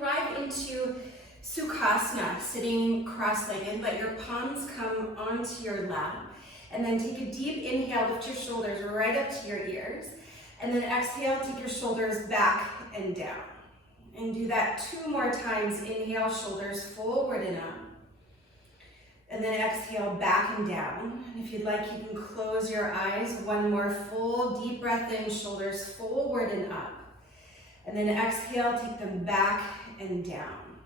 arrive into Sukhasana, sitting cross-legged. Let your palms come onto your lap. And then take a deep inhale, lift your shoulders right up to your ears. And then exhale, take your shoulders back and down. And do that 2 more times. Inhale, shoulders forward and up. And then exhale, back and down. And if you'd like, you can close your eyes. 1 more full deep breath in, shoulders forward and up. And then exhale, take them back and down.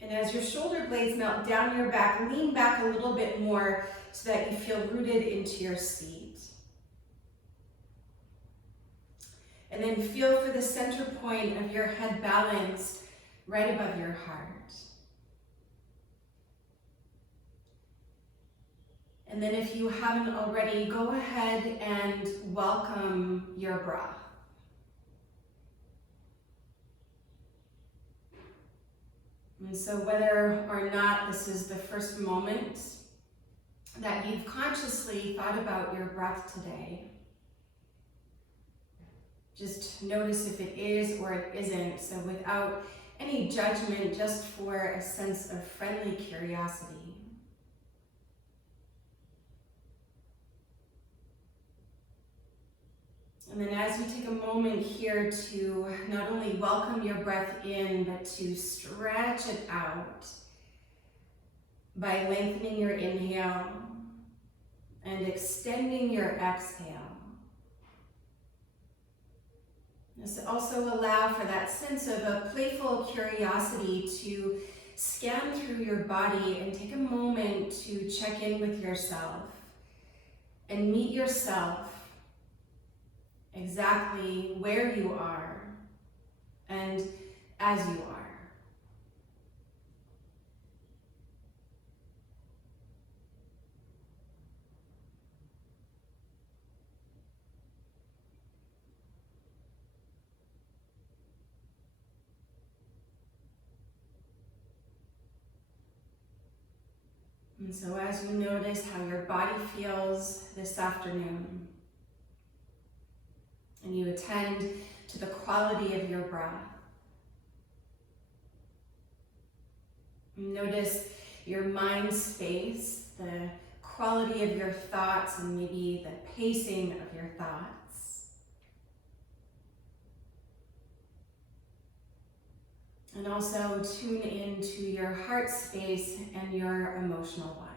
And as your shoulder blades melt down your back, lean back a little bit more so that you feel rooted into your seat. And then feel for the center point of your head balanced right above your heart. And then if you haven't already, go ahead and welcome your breath. And so whether or not this is the first moment that you've consciously thought about your breath today, just notice if it is or it isn't. So without any judgment, just for a sense of friendly curiosity. And then as you take a moment here to not only welcome your breath in, but to stretch it out by lengthening your inhale and extending your exhale. This also allow for that sense of a playful curiosity to scan through your body and take a moment to check in with yourself and meet yourself exactly where you are and as you are. And so as you notice how your body feels this afternoon, and you attend to the quality of your breath, notice your mind space, the quality of your thoughts, and maybe the pacing of your thoughts. And also tune into your heart space and your emotional body.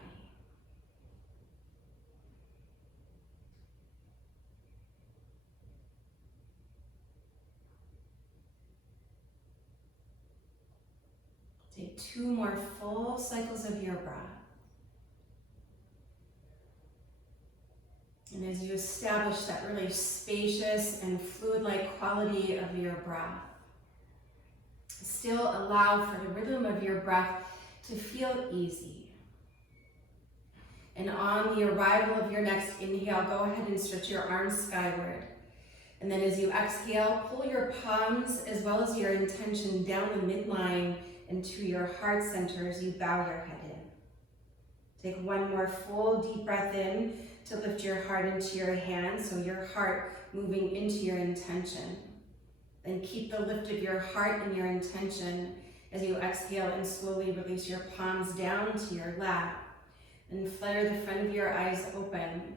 Take 2 more full cycles of your breath. And as you establish that really spacious and fluid-like quality of your breath, still allow for the rhythm of your breath to feel easy. And on the arrival of your next inhale, go ahead and stretch your arms skyward. And then as you exhale, pull your palms as well as your intention down the midline into your heart center as you bow your head in. Take 1 more full deep breath in to lift your heart into your hands, so your heart moving into your intention. Then keep the lift of your heart and your intention as you exhale and slowly release your palms down to your lap. And flutter the front of your eyes open.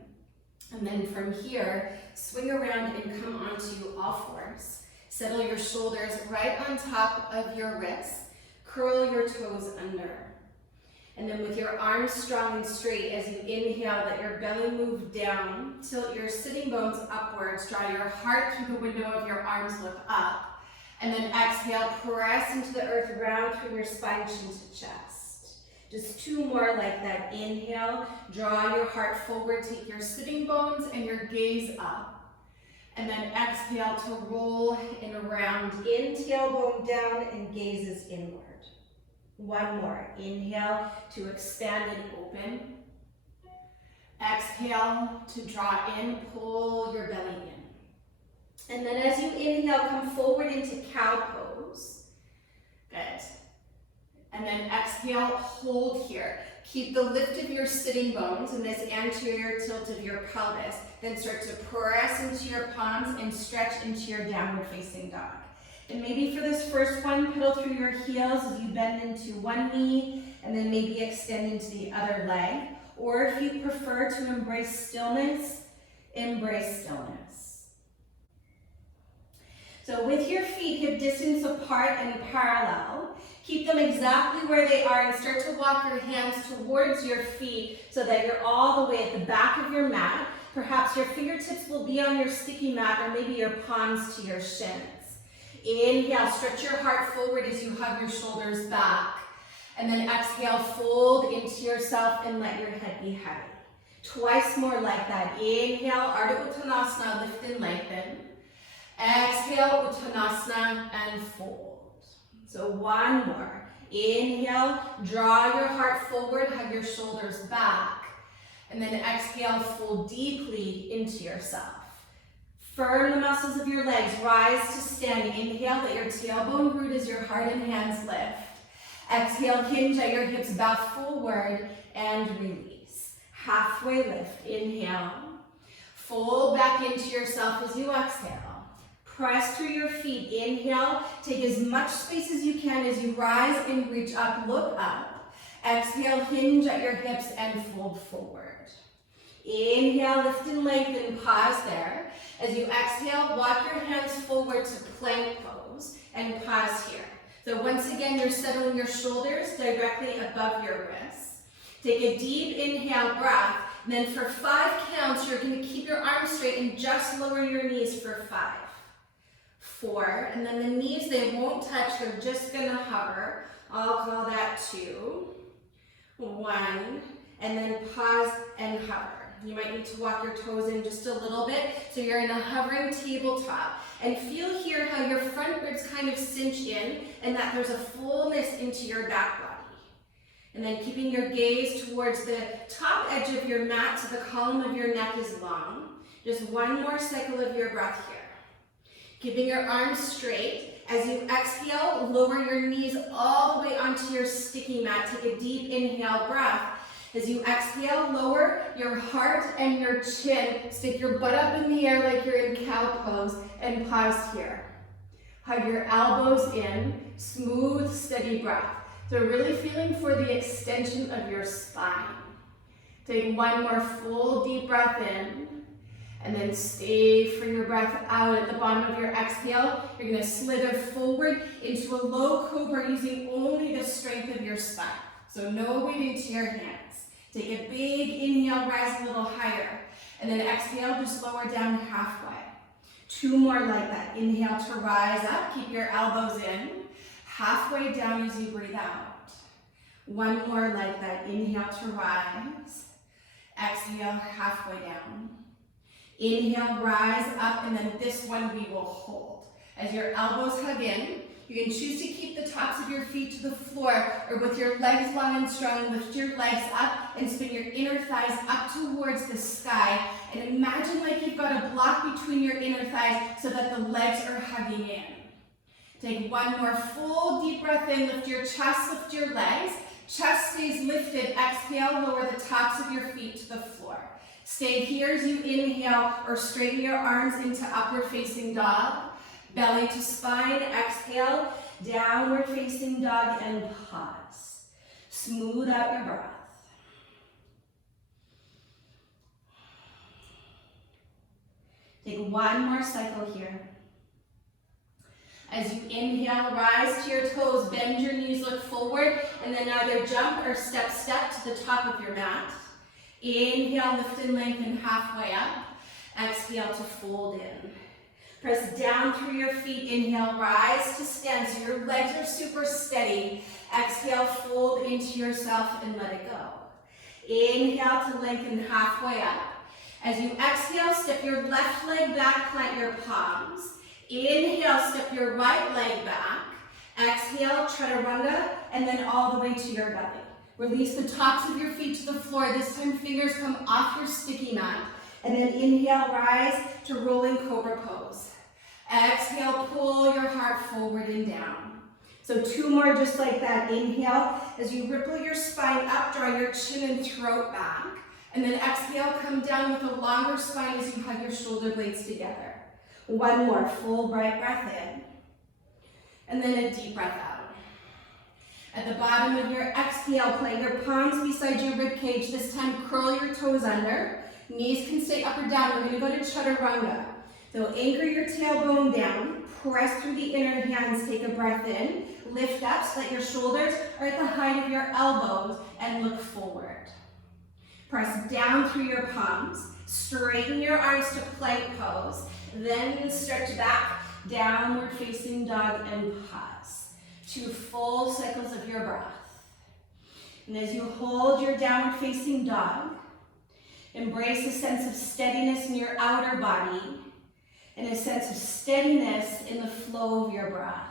And then from here, swing around and come onto all fours. Settle your shoulders right on top of your wrists. Curl your toes under. And then with your arms strong and straight, as you inhale, let your belly move down. Tilt your sitting bones upwards. Draw your heart through the window of your arms, look up. And then exhale, press into the earth, round through your spine, chin to chest. Just 2 more like that. Inhale, draw your heart forward, take your sitting bones and your gaze up. And then exhale to roll and around. In, tailbone down, and gazes inward. 1 more. Inhale to expand and open. Exhale to draw in, pull your belly in. And then as you inhale, come forward into cow pose. Good. And then exhale, hold here. Keep the lift of your sitting bones and this anterior tilt of your pelvis. Then start to press into your palms and stretch into your downward facing dog. And maybe for this first one, pedal through your heels as you bend into one knee and then maybe extend into the other leg. Or if you prefer to embrace stillness, embrace stillness. So with your feet hip distance apart and parallel, keep them exactly where they are and start to walk your hands towards your feet so that you're all the way at the back of your mat. Perhaps your fingertips will be on your sticky mat or maybe your palms to your shins. Inhale, stretch your heart forward as you hug your shoulders back. And then exhale, fold into yourself and let your head be heavy. Twice more like that. Inhale, Ardha Uttanasana, lift and lengthen. Exhale, Uttanasana, and fold. So one more. Inhale, draw your heart forward, hug your shoulders back. And then exhale, fold deeply into yourself. Firm the muscles of your legs, rise to stand. Inhale, let your tailbone root as your heart and hands lift. Exhale, hinge at your hips, bow forward and release. Halfway lift, inhale. Fold back into yourself as you exhale. Press through your feet, inhale. Take as much space as you can as you rise and reach up, look up. Exhale, hinge at your hips and fold forward. Inhale, lift and lengthen, pause there. As you exhale, walk your hands forward to plank pose and pause here. So once again, you're settling your shoulders directly above your wrists. Take a deep inhale breath, and then for 5 counts, you're going to keep your arms straight and just lower your knees for 5, 4, and then the knees, they won't touch, they're just going to hover. I'll call that 2, 1, and then pause and hover. You might need to walk your toes in just a little bit. So you're in a hovering tabletop. And feel here how your front ribs kind of cinch in and that there's a fullness into your back body. And then keeping your gaze towards the top edge of your mat so the column of your neck is long. Just one more cycle of your breath here. Keeping your arms straight. As you exhale, lower your knees all the way onto your sticky mat. Take a deep inhale breath. As you exhale, lower your heart and your chin. Stick your butt up in the air like you're in cow pose and pause here. Hug your elbows in, smooth, steady breath. So really feeling for the extension of your spine. Take one more full deep breath in and then stay for your breath out at the bottom of your exhale. You're gonna slither forward into a low cobra using only the strength of your spine. So no weight into your hands. Take a big inhale, rise a little higher. And then exhale, just lower down halfway. 2 more like that. Inhale to rise up, keep your elbows in. Halfway down as you breathe out. 1 more like that. Inhale to rise. Exhale, halfway down. Inhale, rise up, and then this one we will hold. As your elbows hug in, you can choose to keep the tops of your feet to the floor, or with your legs long and strong, lift your legs up and spin your inner thighs up towards the sky. And imagine like you've got a block between your inner thighs so that the legs are hugging in. Take 1 more full deep breath in, lift your chest, lift your legs. Chest stays lifted, exhale, lower the tops of your feet to the floor. Stay here as you inhale or straighten your arms into upward facing dog. Belly to spine, exhale, downward facing dog, and pause. Smooth out your breath. Take 1 more cycle here. As you inhale, rise to your toes, bend your knees, look forward, and then either jump or step to the top of your mat. Inhale, lift and lengthen halfway up. Exhale to fold in. Press down through your feet. Inhale, rise to stand so your legs are super steady. Exhale, fold into yourself and let it go. Inhale to lengthen halfway up. As you exhale, step your left leg back, plant your palms. Inhale, step your right leg back. Exhale, chaturanga, and then all the way to your belly. Release the tops of your feet to the floor. This time, fingers come off your sticky mat. And then inhale, rise to rolling cobra pose. Exhale, pull your heart forward and down. So 2 more just like that. Inhale, as you ripple your spine up, draw your chin and throat back. And then exhale, come down with a longer spine as you hug your shoulder blades together. 1 more, full bright breath in. And then a deep breath out. At the bottom of your exhale, plant your palms beside your rib cage. This time, curl your toes under. Knees can stay up or down. We're going to go to chaturanga. So anchor your tailbone down. Press through the inner hands. Take a breath in. Lift up so that your shoulders are at the height of your elbows and look forward. Press down through your palms. Straighten your arms to plank pose. Then stretch back, downward facing dog, and pause. 2 full cycles of your breath. And as you hold your downward facing dog, embrace a sense of steadiness in your outer body and a sense of steadiness in the flow of your breath.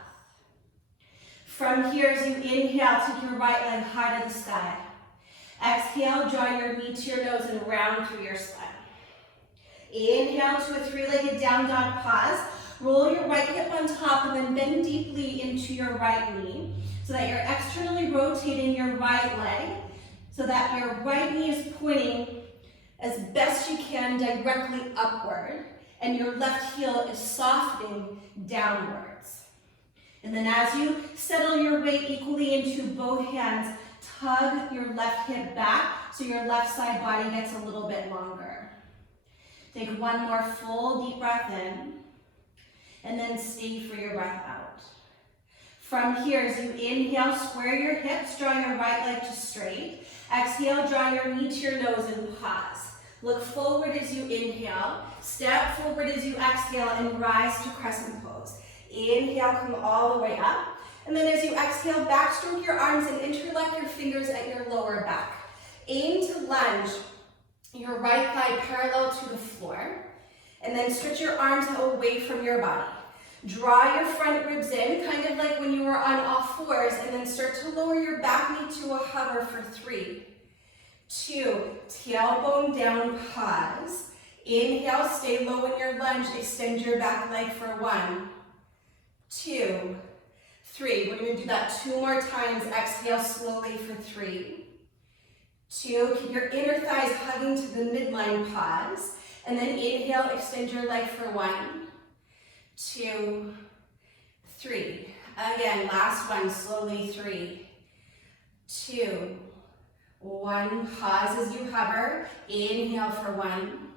From here, as you inhale, take your right leg high to the sky. Exhale, draw your knee to your nose and round through your spine. Inhale to a 3-legged down dog pause. Roll your right hip on top and then bend deeply into your right knee so that you're externally rotating your right leg so that your right knee is pointing as best you can directly upward and your left heel is softening downwards. And then as you settle your weight equally into both hands, tug your left hip back so your left side body gets a little bit longer. Take one more full deep breath in. And then stay for your breath out. From here, as you inhale, square your hips, draw your right leg to straight. Exhale, draw your knee to your nose and pause. Look forward as you inhale, step forward as you exhale, and rise to crescent pose. Inhale, come all the way up. And then as you exhale, backstroke your arms and interlock your fingers at your lower back. Aim to lunge your right thigh parallel to the floor. And then stretch your arms away from your body. Draw your front ribs in, kind of like when you were on all fours, and then start to lower your back knee to a hover for 3, 2, tailbone down, pause. Inhale, stay low in your lunge, extend your back leg for 1, 2, 3. We're going to do that 2 more times. Exhale slowly for 3, 2. Keep your inner thighs hugging to the midline, pause. And then inhale, extend your leg for 1, 2, 3. Again, last one, slowly 3, 2, 1. Pause as you hover. Inhale for 1,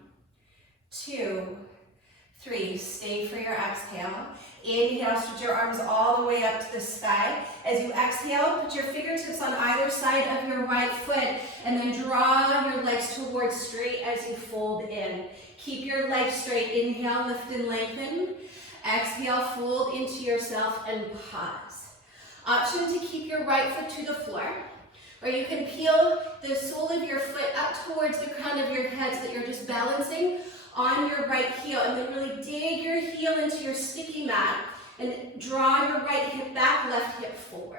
2, 3. Stay for your exhale. Inhale, stretch your arms all the way up to the sky. As you exhale, put your fingertips on either side of your right foot and then draw your legs towards straight as you fold in. Keep your legs straight. Inhale, lift and lengthen. Exhale, fold into yourself and pause. Option to keep your right foot to the floor, or you can peel the sole of your foot up towards the crown of your head so that you're just balancing on your right heel, and then really dig your heel into your sticky mat and draw your right hip back, left hip forward.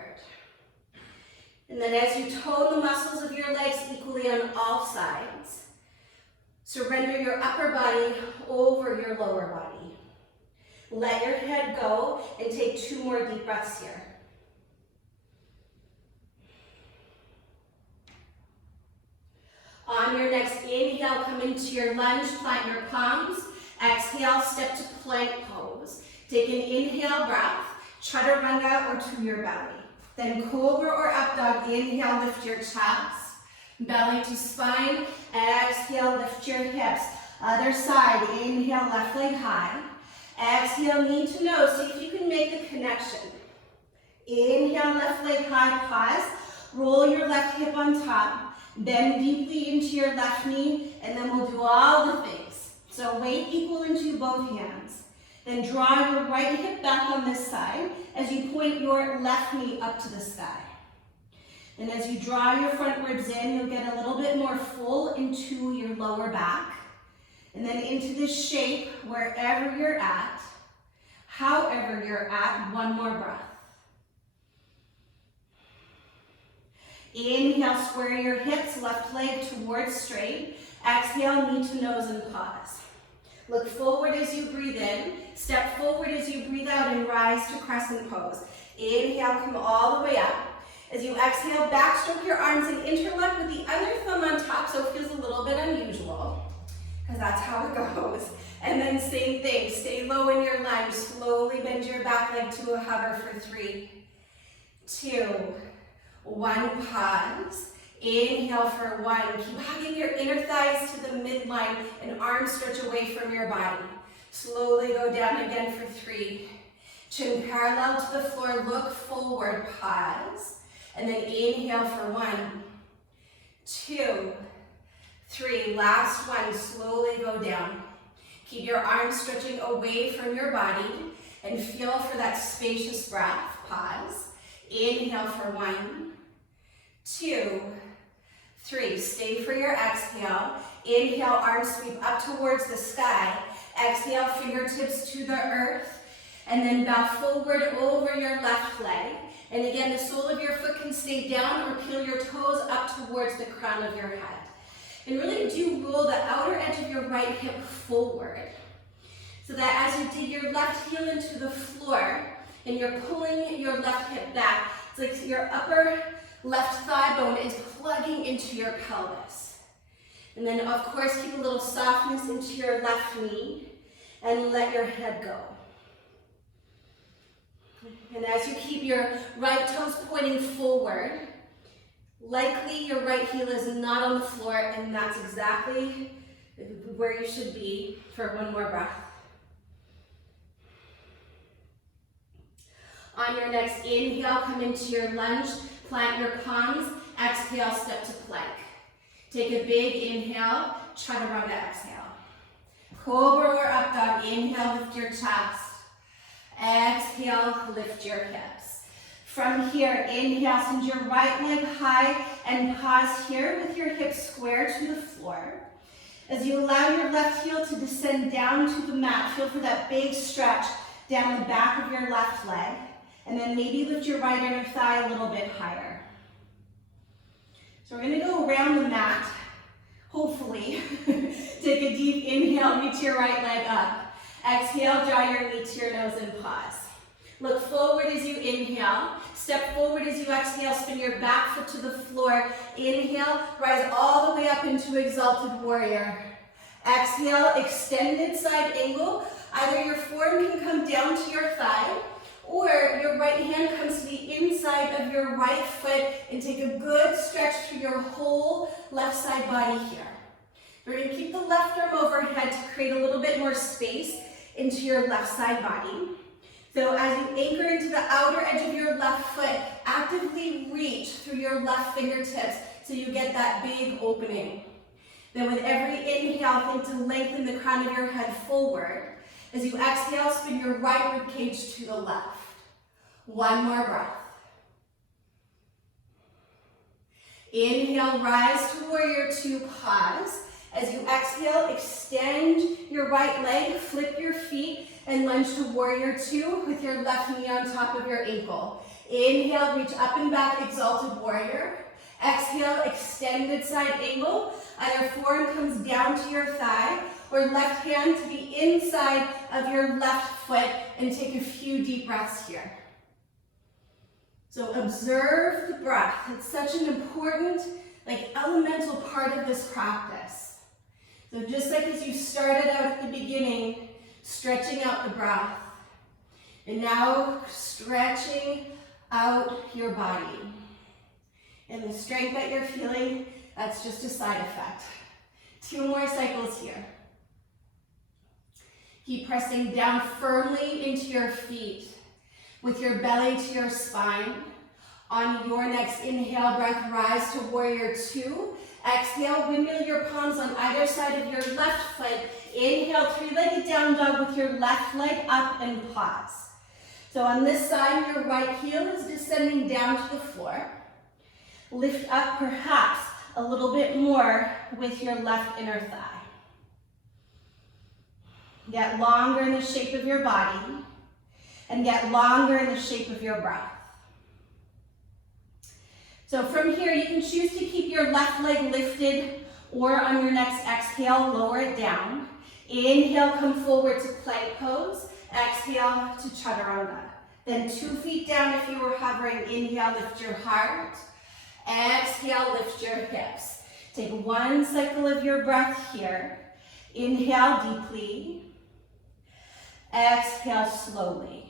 And then as you tone the muscles of your legs equally on all sides, surrender your upper body over your lower body. Let your head go and take 2 more deep breaths here. On your next inhale, come into your lunge, plant your palms. Exhale, step to plank pose. Take an inhale breath, chaturanga or to your belly. Then cobra or up dog. Inhale, lift your chest, belly to spine. Exhale, lift your hips. Other side, inhale, left leg high. Exhale, knee to nose. See if you can make the connection. Inhale, left leg high, pause. Roll your left hip on top. Bend deeply into your left knee, and then we'll do all the things. So weight equal into both hands. Then draw your right hip back on this side as you point your left knee up to the sky. And as you draw your front ribs in, you'll get a little bit more full into your lower back. And then into this shape, wherever you're at, however you're at, 1 more breath. Inhale, square your hips, left leg towards straight. Exhale, knee to nose and pause. Look forward as you breathe in. Step forward as you breathe out and rise to crescent pose. Inhale, come all the way up. As you exhale, backstroke your arms and interlock with the other thumb on top so it feels a little bit unusual. because that's how it goes. And then same thing, stay low in your lunge, slowly bend your back leg to a hover for 3, 2, 1, pause. Inhale for 1, keep hugging your inner thighs to the midline and arms stretch away from your body. Slowly go down again for 3. Chin parallel to the floor, look forward, pause. And then inhale for 1, 2, 3. Last one, slowly go down. Keep your arms stretching away from your body and feel for that spacious breath. Pause. Inhale for 1, 2, 3. Stay for your exhale. Inhale, arms sweep up towards the sky. Exhale, fingertips to the earth. And then bow forward over your left leg. And again, the sole of your foot can stay down or peel your toes up towards the crown of your head. And really do roll the outer edge of your right hip forward. So that as you dig your left heel into the floor and you're pulling your left hip back, it's like your upper left thigh bone is plugging into your pelvis. And then of course keep a little softness into your left knee and let your head go. And as you keep your right toes pointing forward, likely your right heel is not on the floor, and that's exactly where you should be for one more breath. On your next inhale, come into your lunge, plant your palms, exhale, step to plank. Take a big inhale, chaturanga exhale. Cobra or up dog, inhale, lift your chest. Exhale, lift your hips. From here, inhale, send your right leg high and pause here with your hips square to the floor. As you allow your left heel to descend down to the mat, feel for that big stretch down the back of your left leg. And then maybe lift your right inner thigh a little bit higher. So we're going to go around the mat, hopefully. Take a deep inhale, reach your right leg up. Exhale, draw your knee to your nose and pause. Look forward as you inhale. Step forward as you exhale. Spin your back foot to the floor. Inhale, rise all the way up into exalted warrior. Exhale, extended side angle. Either your forearm can come down to your thigh, or your right hand comes to the inside of your right foot and take a good stretch through your whole left side body here. We're going to keep the left arm overhead to create a little bit more space into your left side body. So as you anchor into the outer edge of your left foot, actively reach through your left fingertips so you get that big opening. Then with every inhale, think to lengthen the crown of your head forward. As you exhale, spin your right rib cage to the left. One more breath. Inhale, rise to warrior 2, pause. As you exhale, extend your right leg, flip your feet, and lunge to warrior 2 with your left knee on top of your ankle. Inhale, reach up and back, exalted warrior. Exhale, extended side angle. Either forearm comes down to your thigh, or left hand to the inside of your left foot, and take a few deep breaths here. So observe the breath. It's such an important, elemental part of this practice. So just like as you started out at the beginning, stretching out the breath, and now stretching out your body. And the strength that you're feeling, that's just a side effect. 2 more cycles here. Keep pressing down firmly into your feet with your belly to your spine. On your next inhale breath, rise to warrior 2. Exhale, windmill your palms on either side of your left foot. Inhale, 3-legged down dog with your left leg up and pause. So on this side, your right heel is descending down to the floor. Lift up perhaps a little bit more with your left inner thigh. Get longer in the shape of your body, and get longer in the shape of your breath. So from here, you can choose to keep your left leg lifted, or on your next exhale, lower it down. Inhale, come forward to plank pose. Exhale to chaturanga. Then 2 feet down if you were hovering. Inhale, lift your heart. Exhale, lift your hips. Take 1 cycle of your breath here. Inhale deeply. Exhale slowly.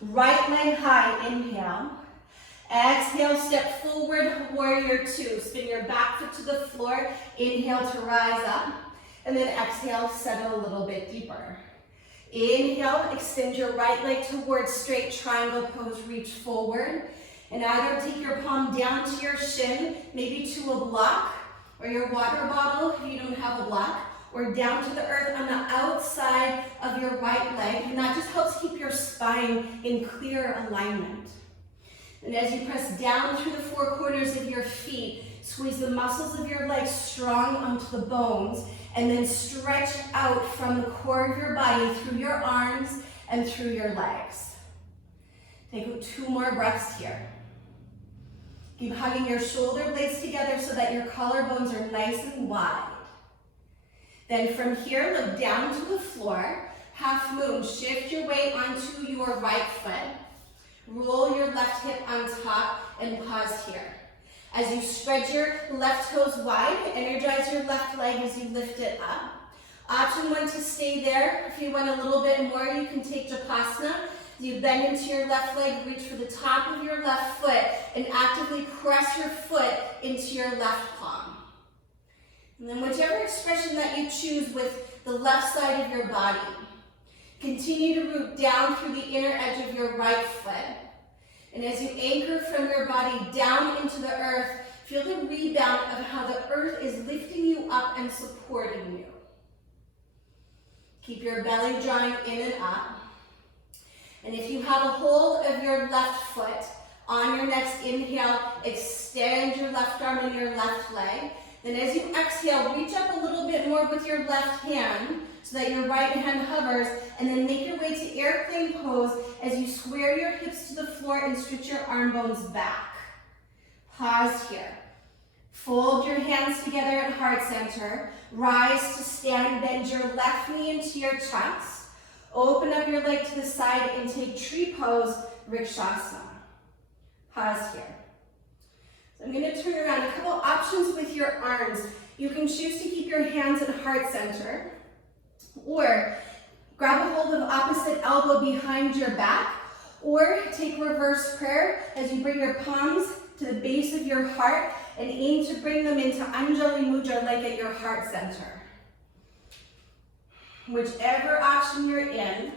Right leg high, inhale. Exhale, step forward, warrior two. Spin your back foot to the floor. Inhale to rise up. And then exhale, settle a little bit deeper. Inhale, extend your right leg towards straight triangle pose, reach forward. And either take your palm down to your shin, maybe to a block, or your water bottle if you don't have a block, or down to the earth on the outside of your right leg. And that just helps keep your spine in clear alignment. And as you press down through the four corners of your feet, squeeze the muscles of your legs strong onto the bones, and then stretch out from the core of your body through your arms and through your legs. Take 2 more breaths here. Keep hugging your shoulder blades together so that your collarbones are nice and wide. Then from here, look down to the floor, half moon. Shift your weight onto your right foot. Roll your left hip on top and pause here. As you spread your left toes wide, energize your left leg as you lift it up. Option 1 to stay there. If you want a little bit more, you can take Japasana. You bend into your left leg, reach for the top of your left foot, and actively press your foot into your left palm. And then whichever expression that you choose with the left side of your body, continue to root down through the inner edge of your right foot. And as you anchor from your body down into the earth, feel the rebound of how the earth is lifting you up and supporting you. Keep your belly drawing in and up. And if you have a hold of your left foot, on your next inhale, extend your left arm and your left leg. Then as you exhale, reach up a little bit more with your left hand so that your right hand hovers, and then make your way to airplane pose as you square your hips to the floor and stretch your arm bones back. Pause here. Fold your hands together at heart center. Rise to stand, bend your left knee into your chest. Open up your leg to the side and take tree pose, Vrikshasana. Pause here. So I'm going to turn around. A couple options with your arms. You can choose to keep your hands at heart center, or grab a hold of opposite elbow behind your back, or take reverse prayer as you bring your palms to the base of your heart and aim to bring them into Anjali Mudra, like at your heart center. Whichever option you're in,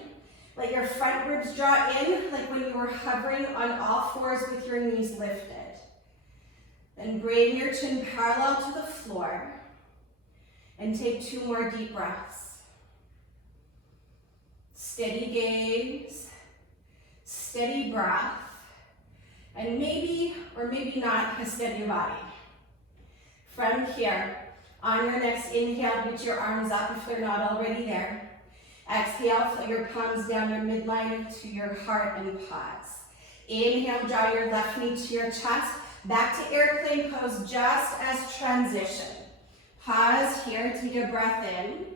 let your front ribs draw in like when you were hovering on all fours with your knees lifted. Then bring your chin parallel to the floor and take 2 more deep breaths. Steady gaze, steady breath, and maybe or maybe not a steady body. From here, on your next inhale, reach your arms up if they're not already there. Exhale, flow your palms down your midline to your heart and pause. Inhale, draw your left knee to your chest. Back to airplane pose, just as transition. Pause here, take a breath in.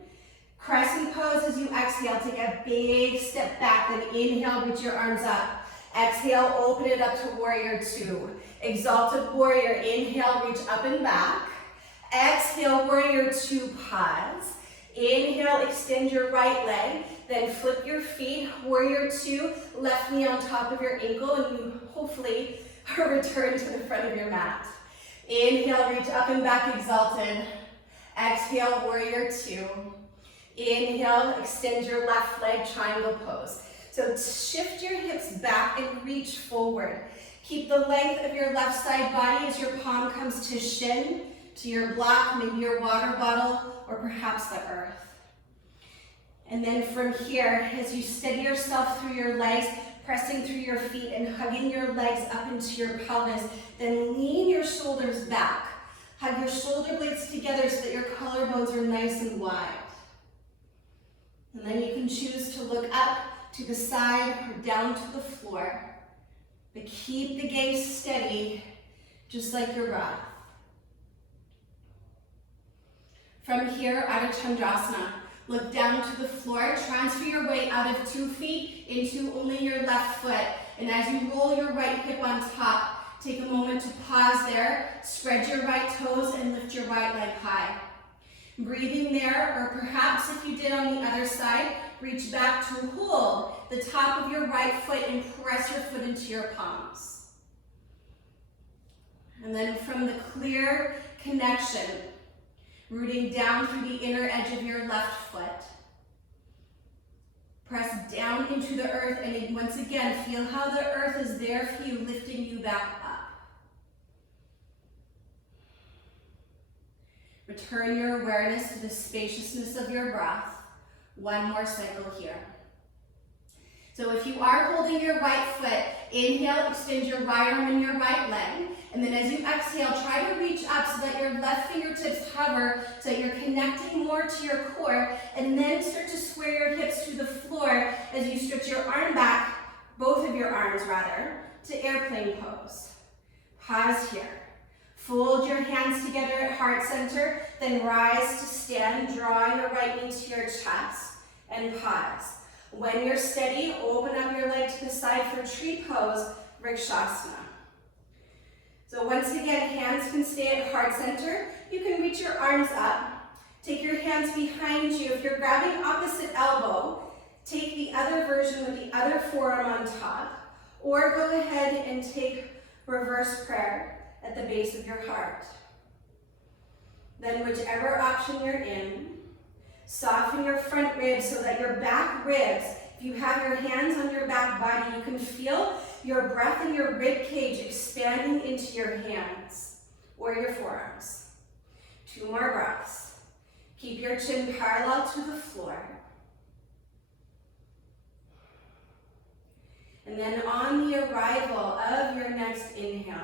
Crescent pose as you exhale, take a big step back, then inhale, reach your arms up. Exhale, open it up to warrior two. Exalted warrior, inhale, reach up and back. Exhale, warrior two, pause. Inhale, extend your right leg, then flip your feet, warrior two, left knee on top of your ankle, and you hopefully return to the front of your mat. Inhale, reach up and back, exalted. Exhale, warrior two. Inhale, extend your left leg, triangle pose. So shift your hips back and reach forward. Keep the length of your left side body as your palm comes to shin, to your block, maybe your water bottle, or perhaps the earth. And then from here, as you steady yourself through your legs, pressing through your feet and hugging your legs up into your pelvis, then lean your shoulders back. Hug your shoulder blades together so that your collarbones are nice and wide. And then you can choose to look up to the side or down to the floor. But keep the gaze steady, just like your breath. From here, Adho Chandrasana. Look down to the floor, transfer your weight out of 2 feet into only your left foot. And as you roll your right hip on top, take a moment to pause there, spread your right toes and lift your right leg high. Breathing there, or perhaps if you did on the other side, reach back to hold the top of your right foot and press your foot into your palms. And then from the clear connection, rooting down through the inner edge of your left foot. Press down into the earth, and once again, feel how the earth is there for you, lifting you back up. Return your awareness to the spaciousness of your breath. One more cycle here. So if you are holding your right foot, inhale, extend your right arm and your right leg. And then as you exhale, try to reach up so that your left fingertips hover, so that you're connecting more to your core. And then start to square your hips to the floor as you stretch your arm back, both of your arms rather, to airplane pose. Pause here. Fold your hands together at heart center, then rise to stand, draw your right knee to your chest, and pause. When you're steady, open up your leg to the side for tree pose, Vrikshasana. So once again, hands can stay at heart center. You can reach your arms up. Take your hands behind you. If you're grabbing opposite elbow, take the other version with the other forearm on top, or go ahead and take reverse prayer at the base of your heart. Then whichever option you're in, soften your front ribs so that your back ribs, if you have your hands on your back body, you can feel your breath in your rib cage expanding into your hands or your forearms. 2 more breaths. Keep your chin parallel to the floor. And then on the arrival of your next inhale,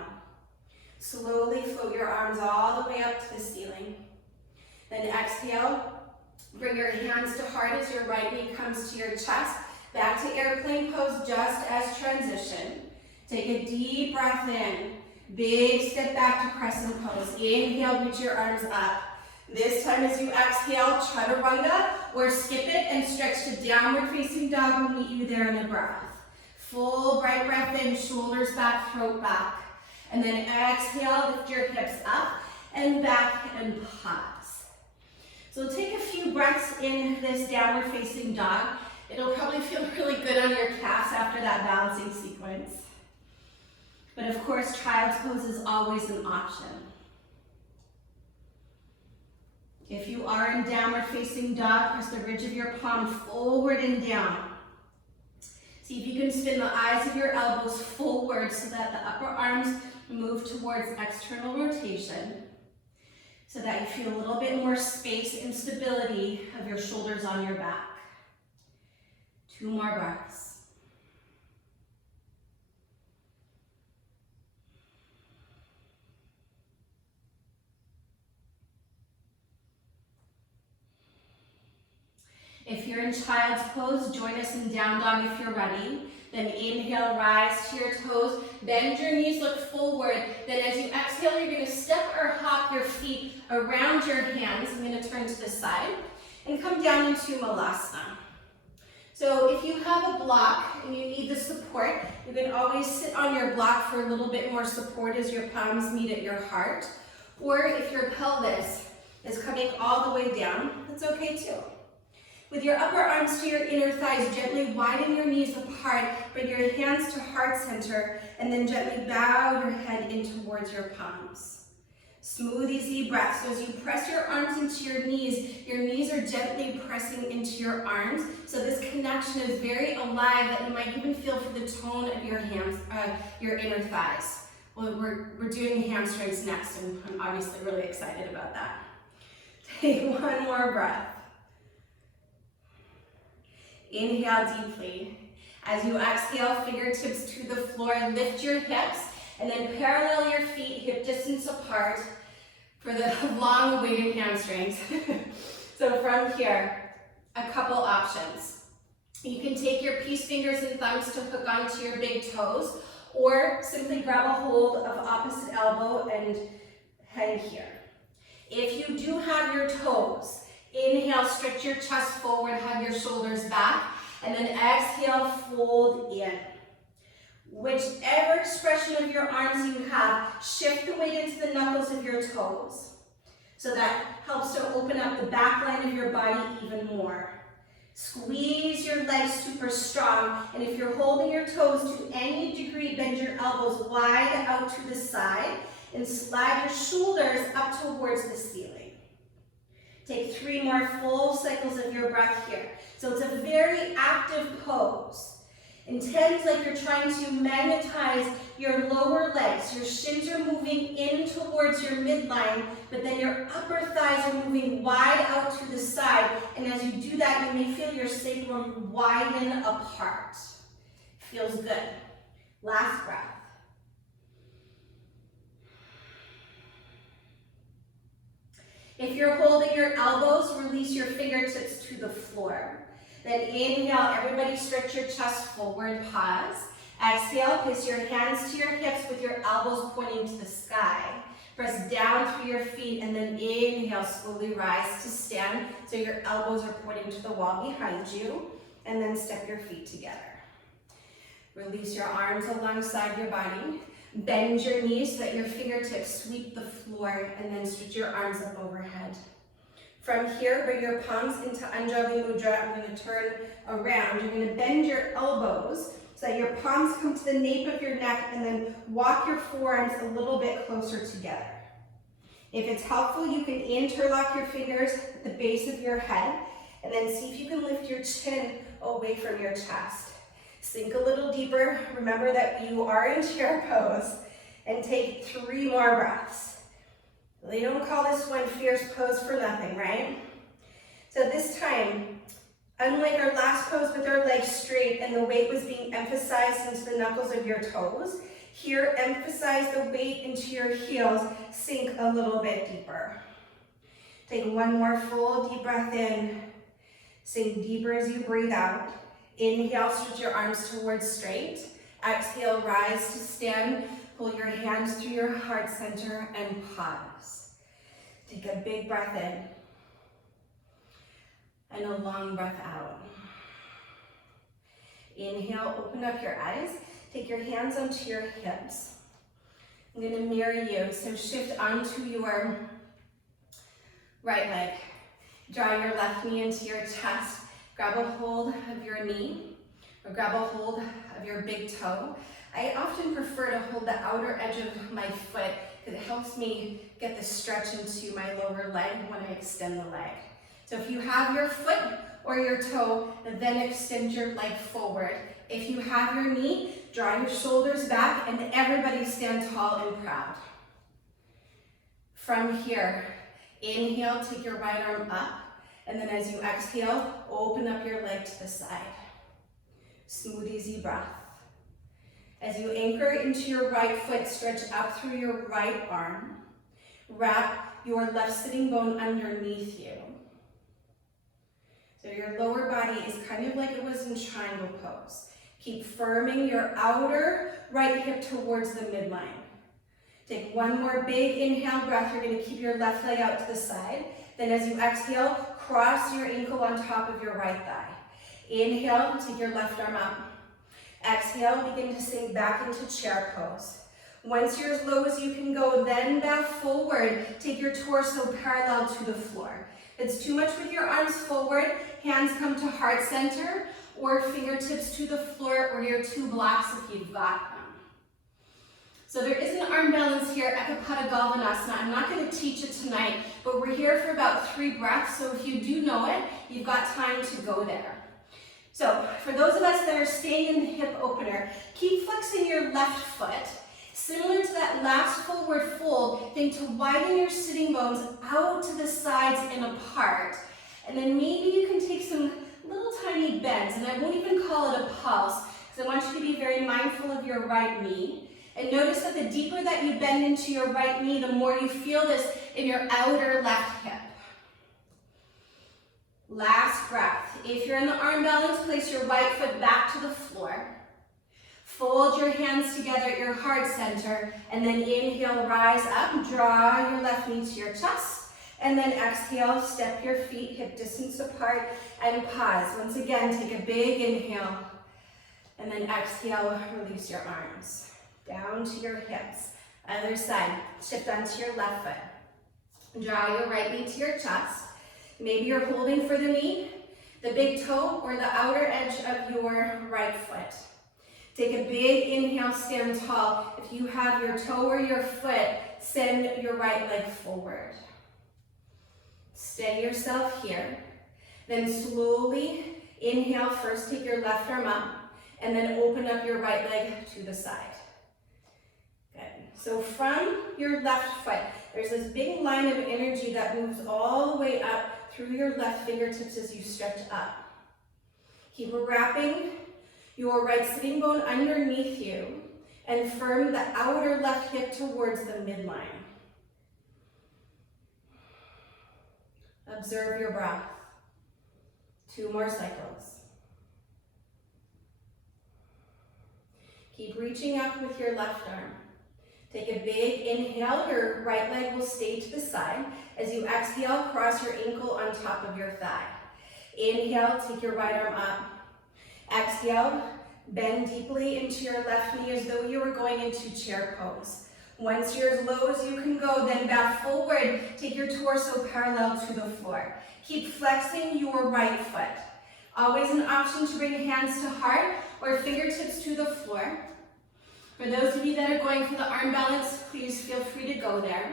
slowly float your arms all the way up to the ceiling. Then exhale, bring your hands to heart as your right knee comes to your chest. Back to airplane pose just as transition. Take a deep breath in. Big step back to crescent pose. Inhale, reach your arms up. This time as you exhale, chaturanga, or skip it and stretch to downward facing dog. We'll meet you there in the breath. Full bright breath in, shoulders back, throat back. And then exhale, lift your hips up and back and pause. So take a few breaths in this downward facing dog. It'll probably feel really good on your calves after that balancing sequence. But of course, child's pose is always an option. If you are in downward facing dog, press the ridge of your palm forward and down. See if you can spin the eyes of your elbows forward so that the upper arms move towards external rotation, so that you feel a little bit more space and stability of your shoulders on your back. 2 more breaths. If you're in child's pose, join us in down dog if you're ready. Then inhale, rise to your toes, bend your knees, look forward. Then as you exhale, you're gonna step or hop your feet around your hands. I'm gonna turn to the side and come down into Malasana. So if you have a block and you need the support, you can always sit on your block for a little bit more support as your palms meet at your heart. Or if your pelvis is coming all the way down, that's okay too. With your upper arms to your inner thighs, gently widen your knees apart, bring your hands to heart center, and then gently bow your head in towards your palms. Smooth, easy breath. So as you press your arms into your knees are gently pressing into your arms. So this connection is very alive, that you might even feel for the tone of your hands, your inner thighs. Well, we're doing hamstrings next, and I'm obviously really excited about that. Take 1 more breath. Inhale deeply. As you exhale, fingertips to the floor, lift your hips, and then parallel your feet hip distance apart for the long-awaited hamstrings. So from here, a couple options. You can take your peace fingers and thumbs to hook onto your big toes, or simply grab a hold of opposite elbow and hang here. If you do have your toes, inhale, stretch your chest forward, hug your shoulders back, and then exhale, fold in. Whichever expression of your arms you have, shift the weight into the knuckles of your toes. So that helps to open up the back line of your body even more. Squeeze your legs super strong, and if you're holding your toes to any degree, bend your elbows wide out to the side and slide your shoulders up towards the ceiling. Take 3 more full cycles of your breath here. So it's a very active pose. Intend like you're trying to magnetize your lower legs. Your shins are moving in towards your midline, but then your upper thighs are moving wide out to the side. And as you do that, you may feel your sacrum widen apart. Feels good. Last breath. If you're holding your elbows, release your fingertips to the floor. Then inhale, everybody stretch your chest forward, pause. Exhale, place your hands to your hips with your elbows pointing to the sky. Press down through your feet and then inhale, slowly rise to stand so your elbows are pointing to the wall behind you, and then step your feet together. Release your arms alongside your body. Bend your knees so that your fingertips sweep the floor, and then stretch your arms up overhead. From here, bring your palms into Anjali Mudra. I'm going to turn around. You're going to bend your elbows so that your palms come to the nape of your neck, and then walk your forearms a little bit closer together. If it's helpful, you can interlock your fingers at the base of your head, and then see if you can lift your chin away from your chest. Sink a little deeper. Remember that you are in chair pose, and take 3 more breaths. They don't call this one fierce pose for nothing, right? So this time, unlike our last pose with our legs straight and the weight was being emphasized into the knuckles of your toes, here emphasize the weight into your heels, sink a little bit deeper. Take 1 more full deep breath in, sink deeper as you breathe out. Inhale, stretch your arms towards straight. Exhale, rise to stand. Pull your hands through your heart center and pause. Take a big breath in and a long breath out. Inhale, open up your eyes. Take your hands onto your hips. I'm going to mirror you, so shift onto your right leg. Draw your left knee into your chest. Grab a hold of your knee, or grab a hold of your big toe. I often prefer to hold the outer edge of my foot because it helps me get the stretch into my lower leg when I extend the leg. So if you have your foot or your toe, then extend your leg forward. If you have your knee, draw your shoulders back, and everybody stand tall and proud. From here, inhale, take your right arm up, and then as you exhale, open up your leg to the side. Smooth, easy breath. As you anchor into your right foot, stretch up through your right arm. Wrap your left sitting bone underneath you. So your lower body is kind of like it was in triangle pose. Keep firming your outer right hip towards the midline. Take 1 more big inhale breath. You're going to keep your left leg out to the side. Then as you exhale, cross your ankle on top of your right thigh. Inhale, take your left arm up. Exhale, begin to sink back into chair pose. Once you're as low as you can go, then bow forward. Take your torso parallel to the floor. If it's too much with your arms forward, hands come to heart center, or fingertips to the floor, or your 2 blocks if you've got them. So there is an arm balance here, Ekapada Galvanasana. I'm not going to teach it tonight, but we're here for about 3 breaths, so if you do know it, you've got time to go there. So for those of us that are staying in the hip opener, keep flexing your left foot. Similar to that last forward fold, think to widen your sitting bones out to the sides and apart. And then maybe you can take some little tiny bends, and I won't even call it a pulse, because I want you to be very mindful of your right knee. And notice that the deeper that you bend into your right knee, the more you feel this in your outer left hip. Last breath. If you're in the arm balance, place your right foot back to the floor. Fold your hands together at your heart center, and then inhale, rise up, draw your left knee to your chest, and then exhale, step your feet hip distance apart, and pause. Once again, take a big inhale, and then exhale, release your arms down to your hips. Other side, shift onto your left foot. Draw your right knee to your chest. Maybe you're holding for the knee, the big toe, or the outer edge of your right foot. Take a big inhale, stand tall. If you have your toe or your foot, send your right leg forward. Steady yourself here. Then slowly inhale, first take your left arm up, and then open up your right leg to the side. Good. So from your left foot, there's this big line of energy that moves all the way up through your left fingertips as you stretch up. Keep wrapping your right sitting bone underneath you and firm the outer left hip towards the midline. Observe your breath. 2 more cycles. Keep reaching up with your left arm. Take a big inhale, your right leg will stay to the side. As you exhale, cross your ankle on top of your thigh. Inhale, take your right arm up. Exhale, bend deeply into your left knee as though you were going into chair pose. Once you're as low as you can go, then back forward, take your torso parallel to the floor. Keep flexing your right foot. Always an option to bring hands to heart or fingertips to the floor. For those of you that are going for the arm balance, please feel free to go there.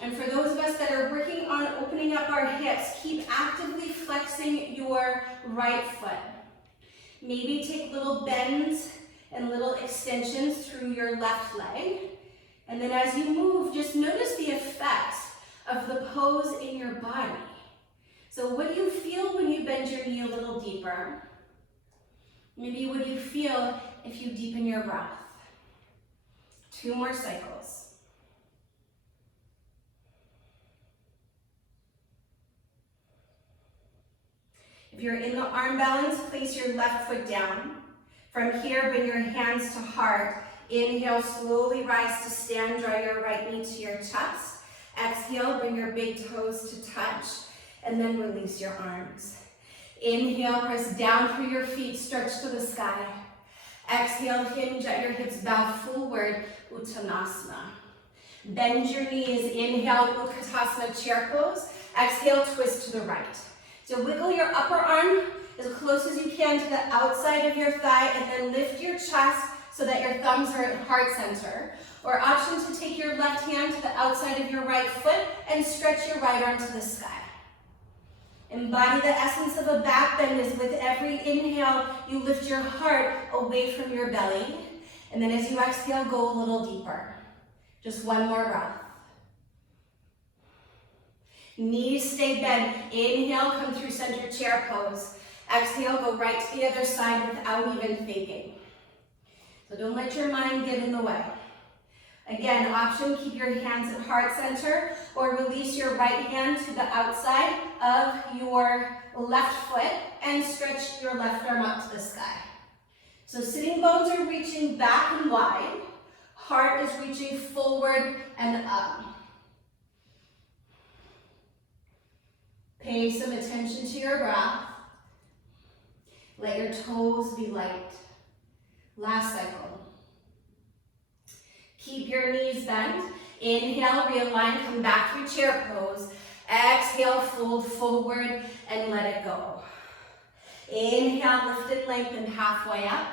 And for those of us that are working on opening up our hips, keep actively flexing your right foot. Maybe take little bends and little extensions through your left leg. And then as you move, just notice the effects of the pose in your body. So what do you feel when you bend your knee a little deeper? Maybe what do you feel if you deepen your breath? 2 more cycles. If you're in the arm balance, place your left foot down. From here, bring your hands to heart. Inhale, slowly rise to stand. Draw your right knee to your chest. Exhale, bring your big toes to touch, and then release your arms. Inhale, press down through your feet, stretch to the sky. Exhale, hinge at your hips, bow forward, Uttanasana. Bend your knees, inhale, Utkatasana, chair pose. Exhale, twist to the right. So wiggle your upper arm as close as you can to the outside of your thigh, and then lift your chest so that your thumbs are at heart center. Or option to take your left hand to the outside of your right foot and stretch your right arm to the sky. Embody the essence of a back bend as with every inhale, you lift your heart away from your belly. And then as you exhale, go a little deeper. Just 1 more breath. Knees stay bent. Inhale, come through center chair pose. Exhale, go right to the other side without even thinking. So don't let your mind get in the way. Again, option, keep your hands at heart center or release your right hand to the outside of your left foot and stretch your left arm up to the sky. So sitting bones are reaching back and wide. Heart is reaching forward and up. Pay some attention to your breath. Let your toes be light. Last cycle. Keep your knees bent. Inhale, realign, come back through chair pose. Exhale, fold forward and let it go. Inhale, lift and lengthen halfway up.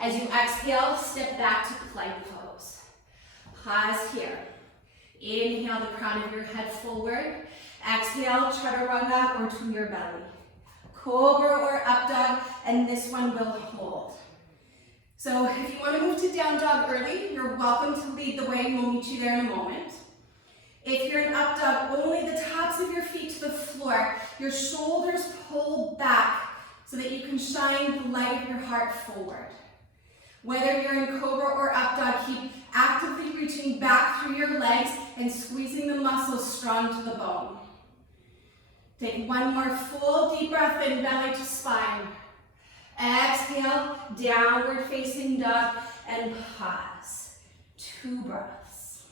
As you exhale, step back to plank pose. Pause here. Inhale, the crown of your head forward. Exhale, chaturanga or to your belly. Cobra or up dog, and this one will hold. So if you want to move to down dog early, you're welcome to lead the way, and we'll meet you there in a moment. If you're in up dog, only the tops of your feet to the floor, your shoulders pull back so that you can shine the light of your heart forward. Whether you're in cobra or up dog, keep actively reaching back through your legs and squeezing the muscles strong to the bone. Take 1 more full deep breath in, belly to spine. Exhale, downward facing dog, and pause. 2 breaths.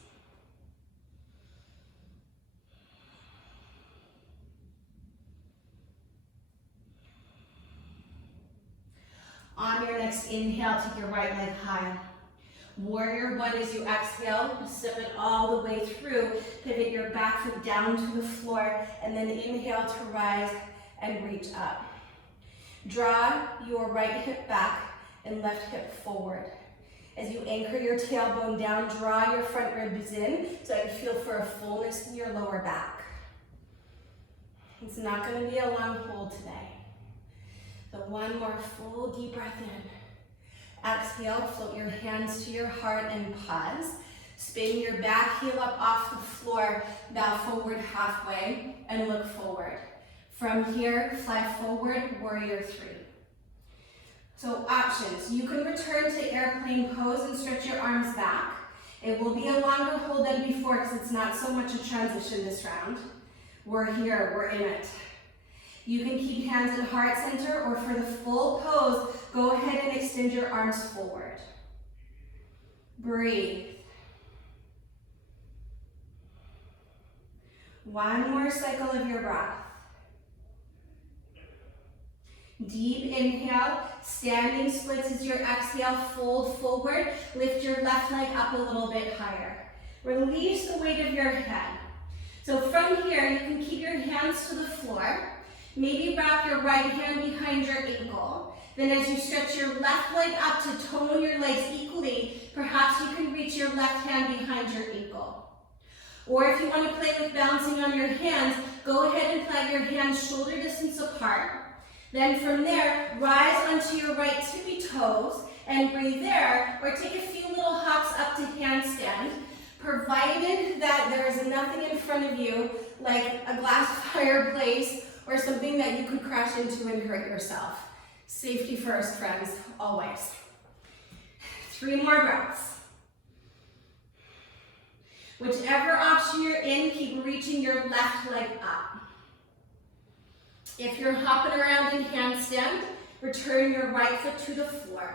On your next inhale, take your right leg high. Warrior one as you exhale, step it all the way through, pivot your back foot down to the floor, and then inhale to rise and reach up. Draw your right hip back and left hip forward. As you anchor your tailbone down, draw your front ribs in so you feel for a fullness in your lower back. It's not going to be a long hold today. So one more full deep breath in. Exhale, float your hands to your heart and pause. Spin your back heel up off the floor, bow forward halfway and look forward. From here, fly forward, warrior three. So options, you can return to airplane pose and stretch your arms back. It will be a longer hold than before because it's not so much a transition this round. We're here, we're in it. You can keep hands at heart center, or for the full pose, go ahead and extend your arms forward. Breathe. One more cycle of your breath. Deep inhale, standing splits as your exhale, fold forward, lift your left leg up a little bit higher. Release the weight of your head. So from here, you can keep your hands to the floor. Maybe wrap your right hand behind your ankle. Then as you stretch your left leg up to tone your legs equally, perhaps you can reach your left hand behind your ankle. Or if you want to play with bouncing on your hands, go ahead and plant your hands shoulder distance apart. Then from there, rise onto your right tippy toes and breathe there, or take a few little hops up to handstand, provided that there is nothing in front of you, like a glass fireplace or something that you could crash into and hurt yourself. Safety first, friends, always. 3 more breaths. Whichever option you're in, keep reaching your left leg up. If you're hopping around in handstand, return your right foot to the floor.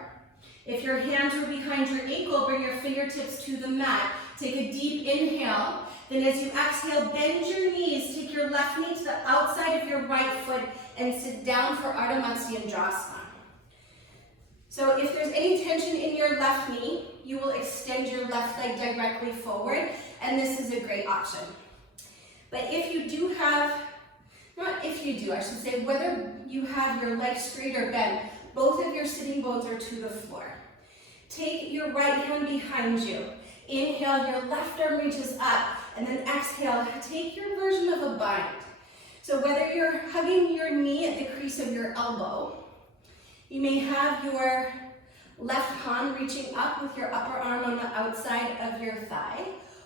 If your hands are behind your ankle, bring your fingertips to the mat. Take a deep inhale. Then as you exhale, bend your knees. Take your left knee to the outside of your right foot and sit down for Ardha Matsyendrasana. So if there's any tension in your left knee, you will extend your left leg directly forward, and this is a great option. But if you do have, not if you do, I should say, whether you have your legs straight or bent, both of your sitting bones are to the floor. Take your right hand behind you. Inhale, your left arm reaches up, and then exhale, take your version of a bind. So whether you're hugging your knee at the crease of your elbow, you may have your left palm reaching up with your upper arm on the outside of your thigh,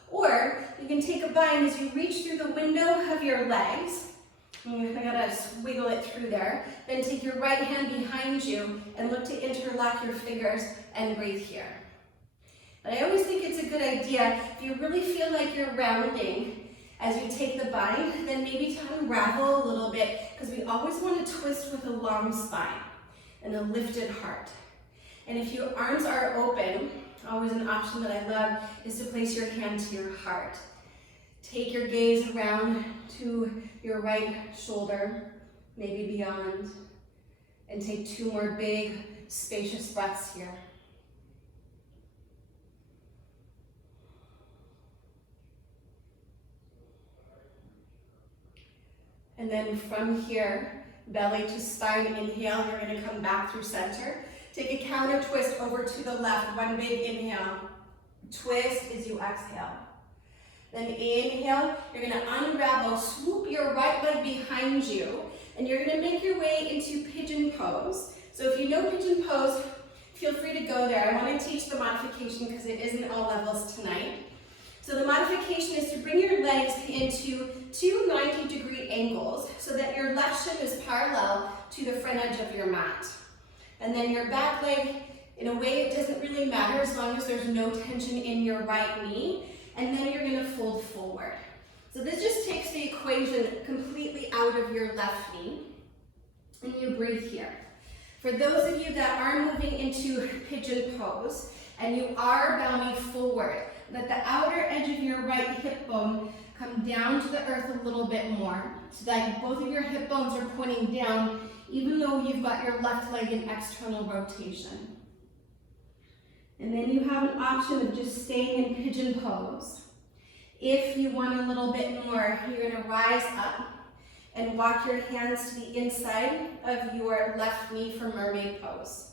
or you can take a bind as you reach through the window of your legs. I gotta wiggle it through there. Then take your right hand behind you and look to interlock your fingers and breathe here. But I always think it's a good idea, if you really feel like you're rounding as you take the bind, then maybe to unravel a little bit, because we always want to twist with a long spine and a lifted heart. And if your arms are open, always an option that I love is to place your hand to your heart. Take your gaze around to your right shoulder, maybe beyond, and take 2 more big, spacious breaths here. And then from here, belly to spine, inhale, you're going to come back through center. Take a counter twist over to the left, 1 big inhale. Twist as you exhale. Then inhale, you're going to unravel, swoop your right leg behind you, and you're going to make your way into pigeon pose. So if you know pigeon pose, feel free to go there. I want to teach the modification because it isn't all levels tonight. So the modification is to bring your legs into 2 90-degree angles so that your left shin is parallel to the front edge of your mat. And then your back leg, in a way, it doesn't really matter as long as there's no tension in your right knee. And then you're going to fold forward. So this just takes the equation completely out of your left knee. And you breathe here. For those of you that are moving into pigeon pose, and you are bowing forward, let the outer edge of your right hip bone come down to the earth a little bit more, so that both of your hip bones are pointing down, even though you've got your left leg in external rotation. And then you have an option of just staying in pigeon pose. If you want a little bit more, you're gonna rise up and walk your hands to the inside of your left knee for mermaid pose.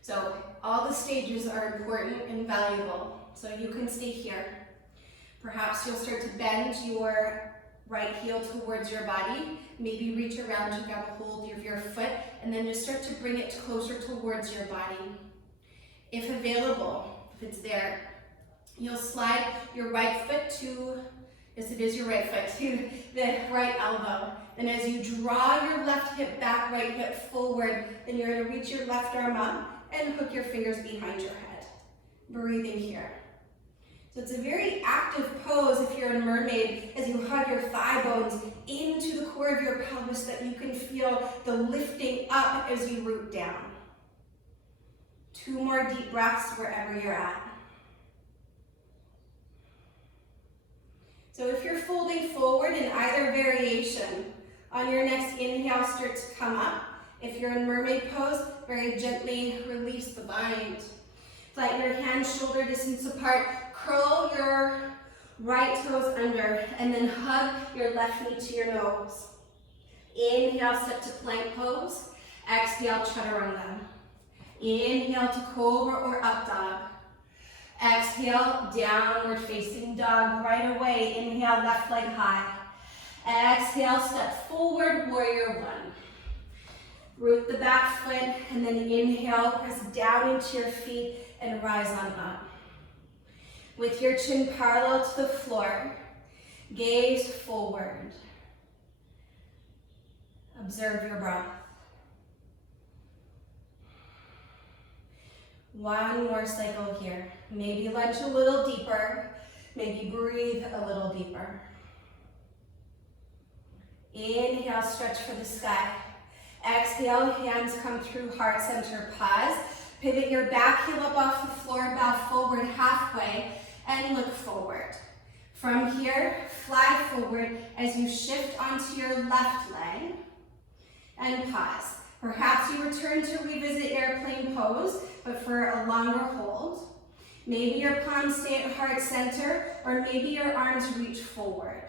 So all the stages are important and valuable, so you can stay here. Perhaps you'll start to bend your right heel towards your body, maybe reach around to grab a hold of your foot, and then just start to bring it closer towards your body. If available, if it's there, you'll slide your right foot to, yes it is your right foot, to the right elbow. And as you draw your left hip back, right hip forward, then you're gonna reach your left arm up and hook your fingers behind your head. Breathing here. So it's a very active pose if you're a mermaid, as you hug your thigh bones into the core of your pelvis, that you can feel the lifting up as you root down. 2 more deep breaths wherever you're at. So if you're folding forward in either variation, on your next inhale, start to come up. If you're in mermaid pose, very gently release the bind. Flight your hands shoulder distance apart. Curl your right toes under and then hug your left knee to your nose. Inhale, step to plank pose. Exhale, chaturanga. Inhale to cobra or up dog. Exhale, downward facing dog. Right away, inhale, left leg high. Exhale, step forward, warrior 1. Root the back foot and then inhale, press down into your feet and rise on up. With your chin parallel to the floor, gaze forward. Observe your breath. 1 more cycle here. Maybe lunge a little deeper, maybe breathe a little deeper. Inhale, stretch for the sky. Exhale, hands come through heart center, pause. Pivot your back heel up off the floor, bow forward halfway, and look forward. From here, fly forward as you shift onto your left leg, and pause. Perhaps you return to revisit airplane pose, but for a longer hold. Maybe your palms stay at heart center, or maybe your arms reach forward.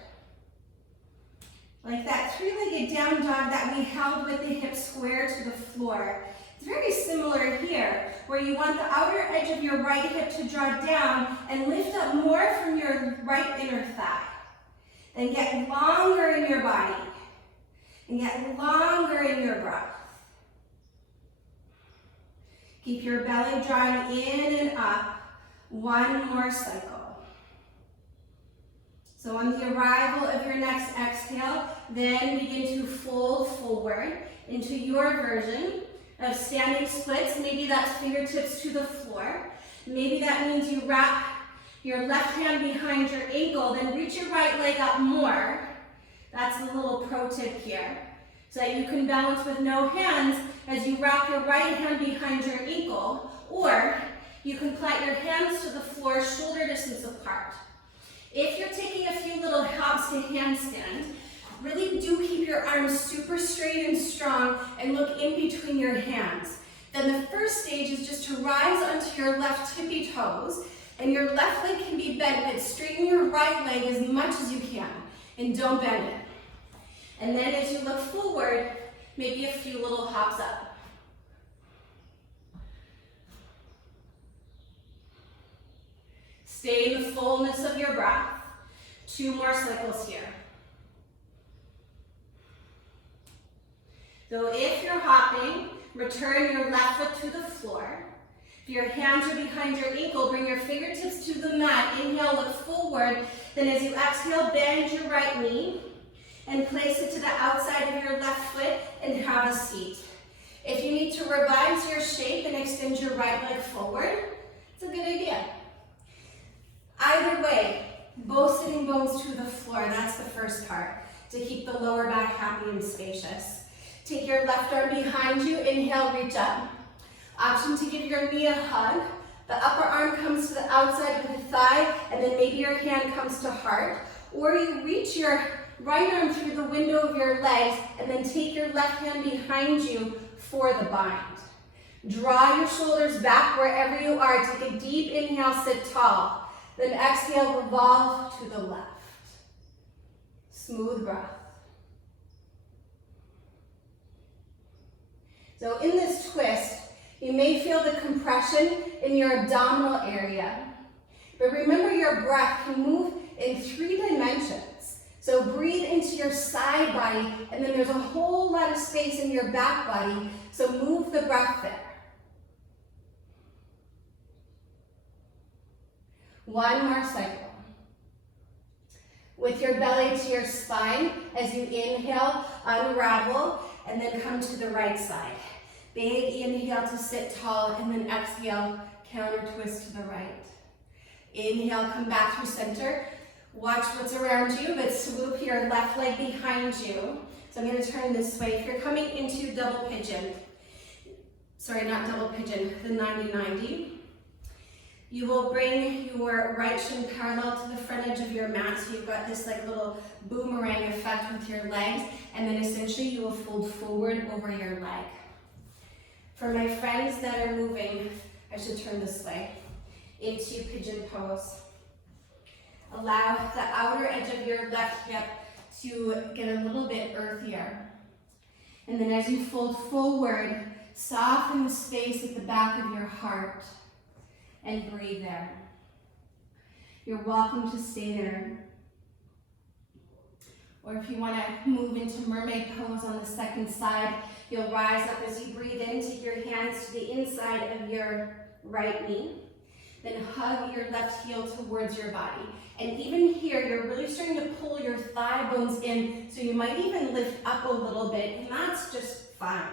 Like that 3-legged down dog that we held with the hips square to the floor. It's very similar here, where you want the outer edge of your right hip to draw down and lift up more from your right inner thigh. Then get longer in your body and get longer in your breath. Keep your belly drawing in and up. 1 more cycle. So on the arrival of your next exhale, then begin to fold forward into your version of standing splits. Maybe that's fingertips to the floor. Maybe that means you wrap your left hand behind your ankle, then reach your right leg up more. That's a little pro tip here. So that you can balance with no hands as you wrap your right hand behind your ankle, or you can plant your hands to the floor, shoulder distance apart. If you're taking a few little hops to handstand, really do keep your arms super straight and strong and look in between your hands. Then the first stage is just to rise onto your left tippy toes, and your left leg can be bent, but straighten your right leg as much as you can, and don't bend it. And then as you look forward, maybe a few little hops up. Stay in the fullness of your breath. 2 more cycles here. So if you're hopping, return your left foot to the floor. If your hands are behind your ankle, bring your fingertips to the mat. Inhale, look forward. Then as you exhale, bend your right knee and place it to the outside of your left foot and have a seat. If you need to revise your shape and extend your right leg forward, it's a good idea. Either way, both sitting bones to the floor, that's the first part, to keep the lower back happy and spacious. Take your left arm behind you, inhale, reach up. Option to give your knee a hug. The upper arm comes to the outside of the thigh, and then maybe your hand comes to heart. Or you reach your right arm through the window of your legs, and then take your left hand behind you for the bind. Draw your shoulders back wherever you are. Take a deep inhale, sit tall. Then exhale, revolve to the left. Smooth breath. So in this twist, you may feel the compression in your abdominal area. But remember, your breath can move in 3 dimensions. So breathe into your side body, and then there's a whole lot of space in your back body, so move the breath there. 1 more cycle. With your belly to your spine, as you inhale, unravel, and then come to the right side. Big inhale to sit tall, and then exhale, counter twist to the right. Inhale, come back to center. Watch what's around you, but swoop your left leg behind you. So I'm going to turn this way. If you're coming into double pigeon, sorry, not double pigeon, the 90-90, you will bring your right shin parallel to the front edge of your mat, so you've got this like little boomerang effect with your legs, and then essentially you will fold forward over your leg. For my friends that are moving, I should turn this way, into pigeon pose. Allow the outer edge of your left hip to get a little bit earthier. And then as you fold forward, soften the space at the back of your heart and breathe there. You're welcome to stay there. Or if you want to move into mermaid pose on the second side, you'll rise up as you breathe in, take your hands to the inside of your right knee. Then hug your left heel towards your body. And even here, you're really starting to pull your thigh bones in, so you might even lift up a little bit, and that's just fine.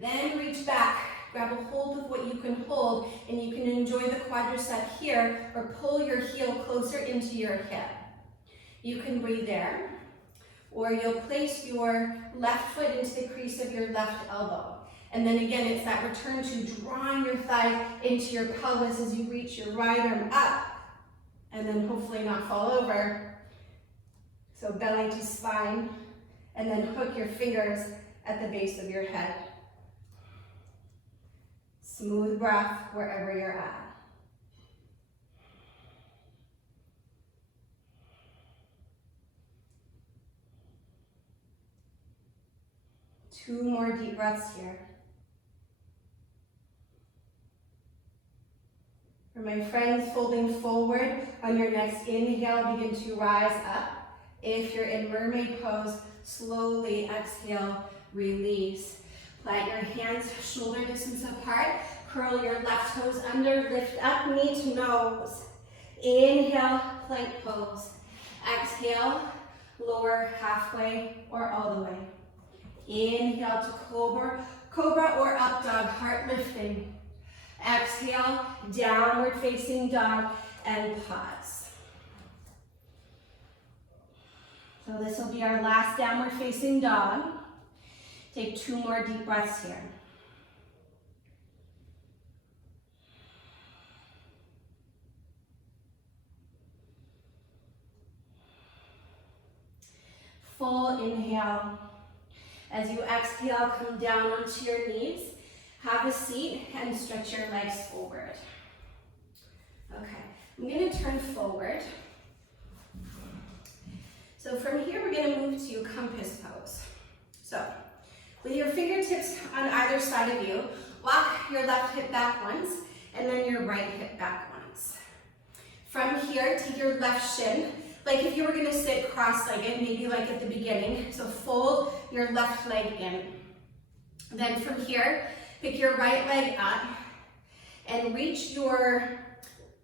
Then reach back, grab a hold of what you can hold, and you can enjoy the quadricep here, or pull your heel closer into your hip. You can breathe there, or you'll place your left foot into the crease of your left elbow. And then again, it's that return to drawing your thigh into your pelvis as you reach your right arm up, and then hopefully not fall over. So belly to spine, and then hook your fingers at the base of your head. Smooth breath wherever you're at. Two more deep breaths here. For my friends, folding forward on your next inhale, begin to rise up. If you're in mermaid pose, slowly exhale, release. Plant your hands shoulder distance apart. Curl your left toes under, lift up, knee to nose. Inhale, plank pose. Exhale, lower halfway or all the way. Inhale to cobra or up dog, heart lifting. Exhale, downward facing dog, and pause. So this will be our last downward facing dog. Take 2 more deep breaths here. Full inhale. As you exhale, come down onto your knees. Have a seat and stretch your legs forward. Okay, I'm going to turn forward. So from here, we're going to move to compass pose. So with your fingertips on either side of you, walk your left hip back once, and then your right hip back once. From here, take your left shin, like if you were going to sit cross-legged, maybe like at the beginning. So fold your left leg in. Then from here, pick your right leg up and reach your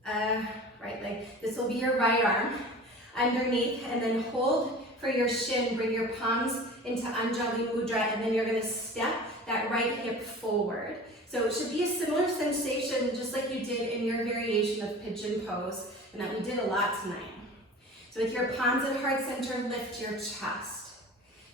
right leg. This will be your right arm underneath, and then hold for your shin. Bring your palms into Anjali Mudra, and then you're going to step that right hip forward. So it should be a similar sensation just like you did in your variation of pigeon pose, and that we did a lot tonight. So with your palms at heart center, lift your chest.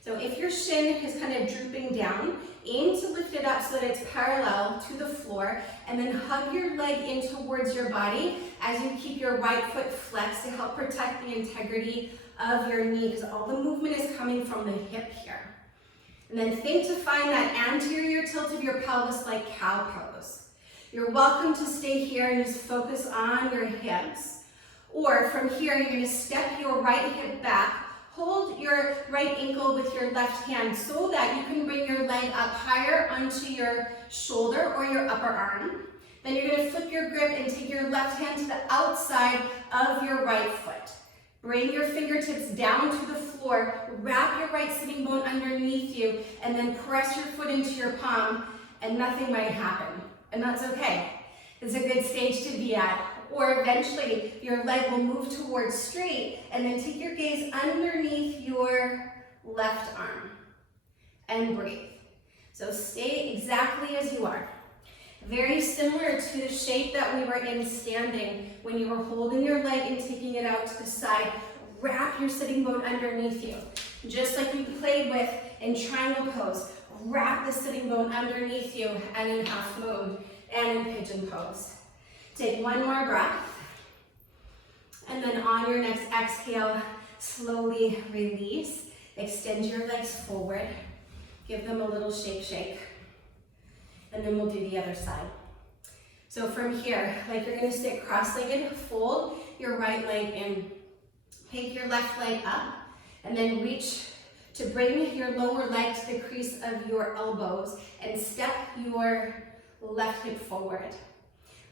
So if your shin is kind of drooping down, aim to lift it up so that it's parallel to the floor, and then hug your leg in towards your body as you keep your right foot flexed to help protect the integrity of your knee, because all the movement is coming from the hip here. And then think to find that anterior tilt of your pelvis like cow pose. You're welcome to stay here and just focus on your hips. Or from here, you're gonna step your right hip back, hold your right ankle with your left hand so that you can bring your leg up higher onto your shoulder or your upper arm. Then you're gonna flip your grip and take your left hand to the outside of your right foot. Bring your fingertips down to the floor, wrap your right sitting bone underneath you, and then press your foot into your palm, and nothing might happen. And that's okay. It's a good stage to be at. Or eventually, your leg will move towards straight, and then take your gaze underneath your left arm, and breathe. So stay exactly as you are. Very similar to the shape that we were in standing when you were holding your leg and taking it out to the side. Wrap your sitting bone underneath you. Just like we played with in triangle pose. Wrap the sitting bone underneath you and in half moon and in pigeon pose. Take one more breath. And then on your next exhale, slowly release. Extend your legs forward. Give them a little shake. And then we'll do the other side. So from here, like you're gonna sit cross-legged, fold your right leg in. Take your left leg up, and then reach to bring your lower leg to the crease of your elbows and step your left hip forward.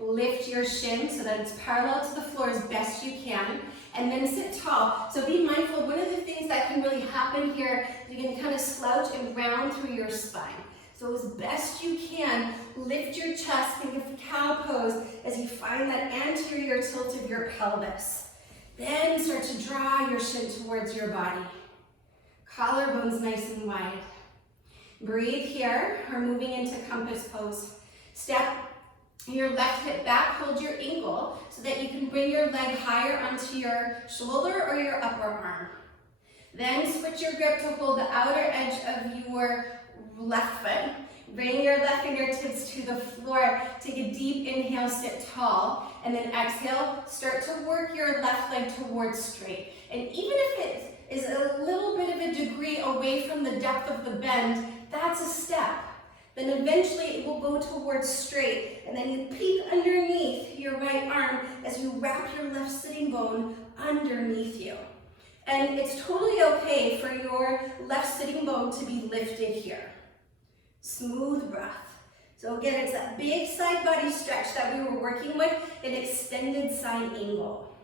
Lift your shin so that it's parallel to the floor as best you can, and then sit tall. So be mindful, one of the things that can really happen here, you can kind of slouch and round through your spine. So as best you can, lift your chest, think of cow pose as you find that anterior tilt of your pelvis. Then start to draw your shin towards your body. Collarbones nice and wide. Breathe here, or moving into compass pose. Step your left hip back, hold your ankle so that you can bring your leg higher onto your shoulder or your upper arm. Then switch your grip to hold the outer edge of your left foot. Bring your left fingertips to the floor. Take a deep inhale, sit tall, and then exhale, start to work your left leg towards straight. And even if it is a little bit of a degree away from the depth of the bend, that's a step. Then eventually it will go towards straight, and then you peek underneath your right arm as you wrap your left sitting bone underneath you. And it's totally okay for your left sitting bone to be lifted here. Smooth breath. So again, it's that big side body stretch that we were working with, an extended side angle.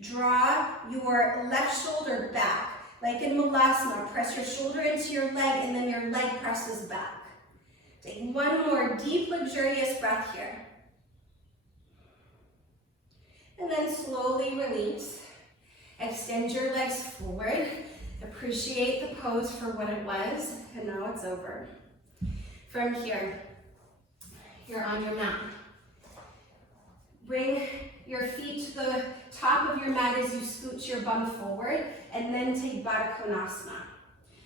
Draw your left shoulder back, like in Malasana. Press your shoulder into your leg, and then your leg presses back. Take one more deep, luxurious breath here. And then slowly release. Extend your legs forward. Appreciate the pose for what it was, and now it's over. From here, you're on your mat. Bring your feet to the top of your mat as you scooch your bum forward, and then take Baddha Konasana.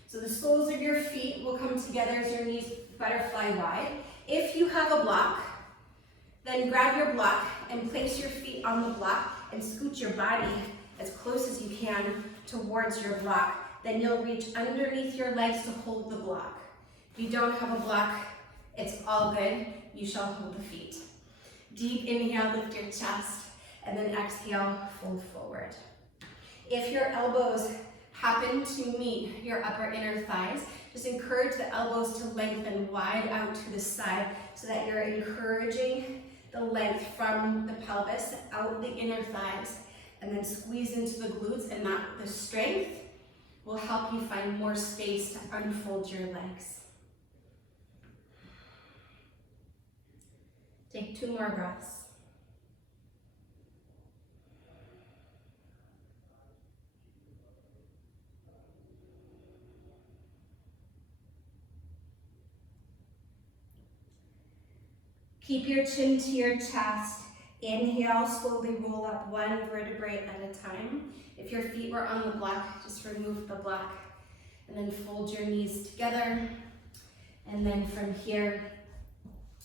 So the soles of your feet will come together as your knees butterfly wide. If you have a block, then grab your block and place your feet on the block and scoot your body as close as you can towards your block. Then you'll reach underneath your legs to hold the block. If you don't have a block, it's all good. You shall hold the feet. Deep inhale, lift your chest, and then exhale, fold forward. If your elbows happen to meet your upper inner thighs, just encourage the elbows to lengthen wide out to the side so that you're encouraging the length from the pelvis out the inner thighs, and then squeeze into the glutes, and that the strength will help you find more space to unfold your legs. Take 2 more breaths. Keep your chin to your chest. Inhale, slowly roll up 1 vertebrae at a time. If your feet were on the block, just remove the block. And then fold your knees together. And then from here,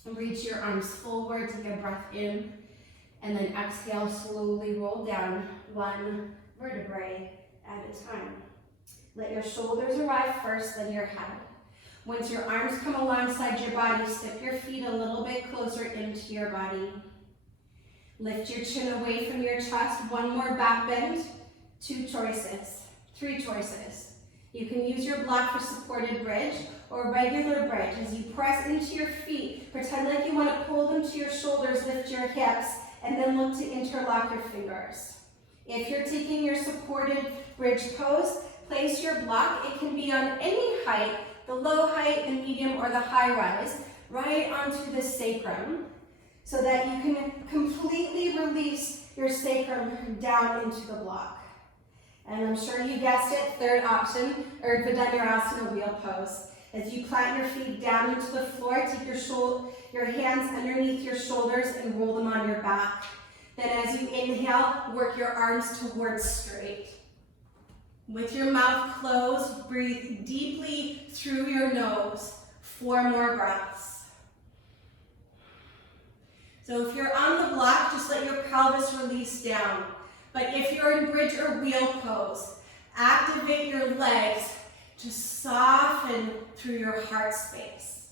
reach your arms forward, take a breath in. And then exhale, slowly roll down 1 vertebrae at a time. Let your shoulders arrive first, then your head. Once your arms come alongside your body, step your feet a little bit closer into your body. Lift your chin away from your chest. One more back bend. 2 choices, 3 choices. You can use your block for supported bridge or regular bridge. As you press into your feet, pretend like you want to pull them to your shoulders, lift your hips, and then look to interlock your fingers. If you're taking your supported bridge pose, place your block. It can be on any height, the low height, the medium, or the high rise, right onto the sacrum, so that you can completely release your sacrum down into the block. And I'm sure you guessed it, third option, Urdhva Dhanurasana wheel pose. As you plant your feet down into the floor, take your hands underneath your shoulders and roll them on your back. Then as you inhale, work your arms towards straight. With your mouth closed, breathe deeply through your nose. 4 more breaths. So if you're on the block, just let your pelvis release down. But if you're in bridge or wheel pose, activate your legs to soften through your heart space.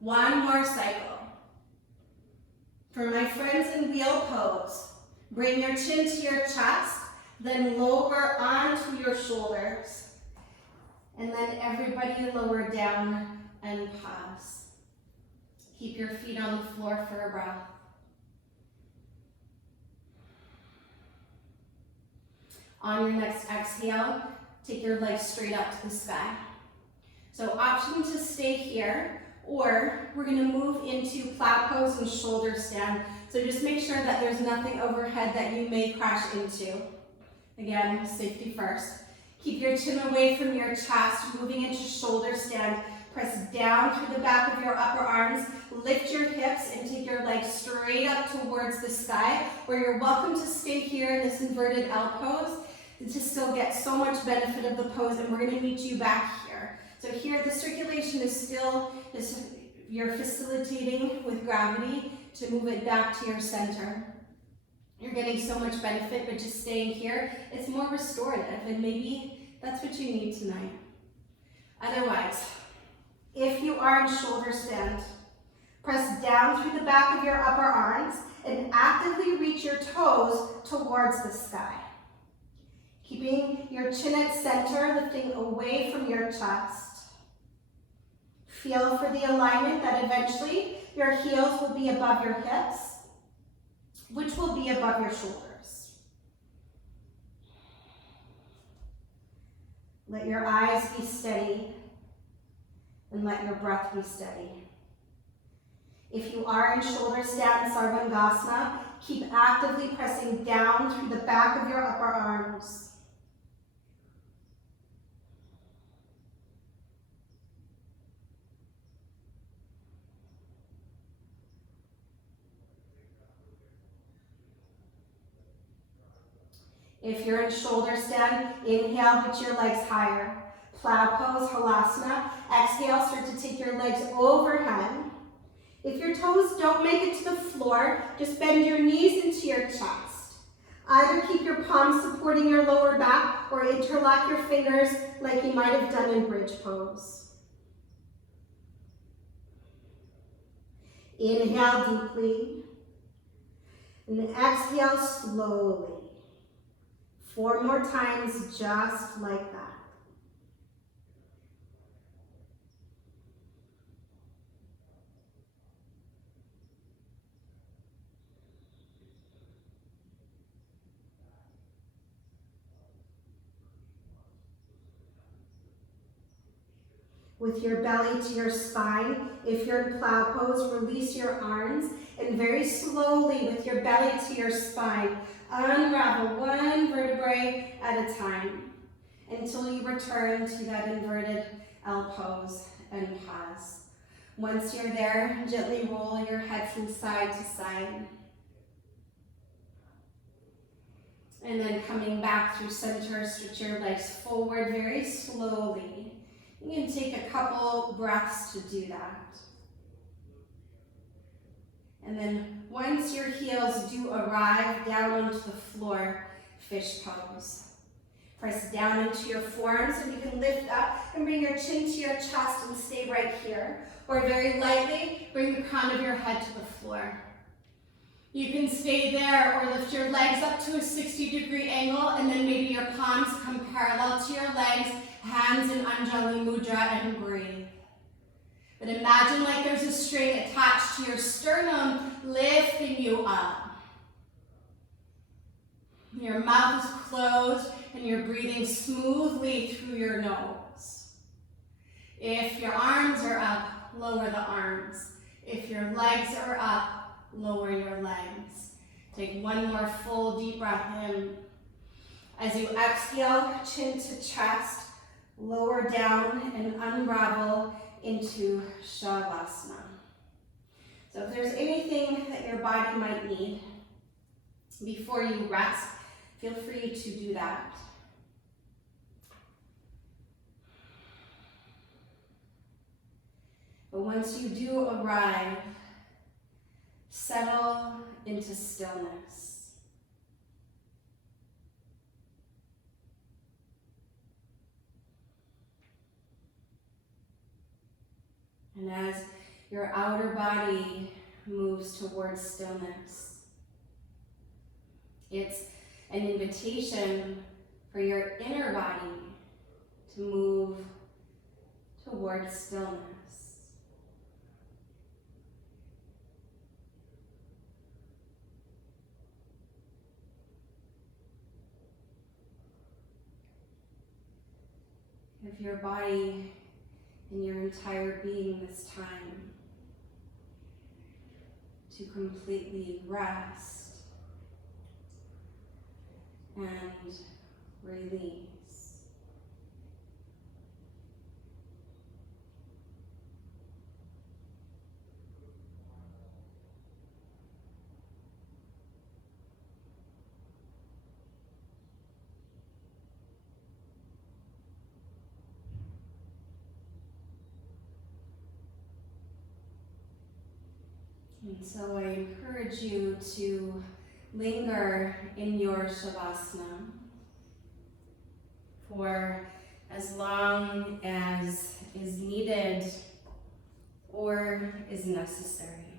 One more cycle. For my friends in wheel pose, bring your chin to your chest, then lower onto your shoulders. And then everybody lower down and pause. Keep your feet on the floor for a breath. On your next exhale, take your legs straight up to the sky. So option to stay here, or we're gonna move into plow pose and shoulder stand. So just make sure that there's nothing overhead that you may crash into. Again, safety first. Keep your chin away from your chest, moving into shoulder stand. Press down through the back of your upper arms, lift your hips and take your legs straight up towards the sky, where you're welcome to stay here in this inverted L pose to still get so much benefit of the pose, and we're gonna meet you back here. So here the circulation is still, you're facilitating with gravity to move it back to your center. You're getting so much benefit, but just staying here, it's more restorative, and maybe that's what you need tonight. Otherwise, if you are in shoulder stand, press down through the back of your upper arms and actively reach your toes towards the sky. Keeping your chin at center, lifting away from your chest. Feel for the alignment that eventually your heels will be above your hips, which will be above your shoulders. Let your eyes be steady and let your breath be steady. If you are in shoulder stand, Sarvangasana, keep actively pressing down through the back of your upper arms. If you're in shoulder stand, inhale, put your legs higher. Plow pose, Halasana. Exhale, start to take your legs overhead. If your toes don't make it to the floor, just bend your knees into your chest. Either keep your palms supporting your lower back or interlock your fingers like you might have done in bridge pose. Inhale deeply and exhale slowly. 4 more times just like that. With your belly to your spine, if you're in plow pose, release your arms and very slowly with your belly to your spine, unravel 1 vertebrae at a time until you return to that inverted L pose and pause. Once you're there, gently roll your head from side to side. And then coming back through center, stretch your legs forward very slowly. You can take a couple breaths to do that. And then once your heels do arrive down onto the floor, fish pose. Press down into your forearms and you can lift up and bring your chin to your chest and stay right here. Or very lightly, bring the crown of your head to the floor. You can stay there or lift your legs up to a 60-degree angle and then maybe your palms come parallel to your legs, hands in Anjali Mudra, and breathe. But imagine like there's a string attached to your sternum, lifting you up. Your mouth is closed and you're breathing smoothly through your nose. If your arms are up, lower the arms. If your legs are up, lower your legs. Take one more full deep breath in. As you exhale, chin to chest, lower down and unravel into Shavasana. So if there's anything that your body might need before you rest, feel free to do that. But once you do arrive, settle into stillness. And as your outer body moves towards stillness, it's an invitation for your inner body to move towards stillness. Give your body and your entire being this time to completely rest and release. And so I encourage you to linger in your Shavasana for as long as is needed or is necessary.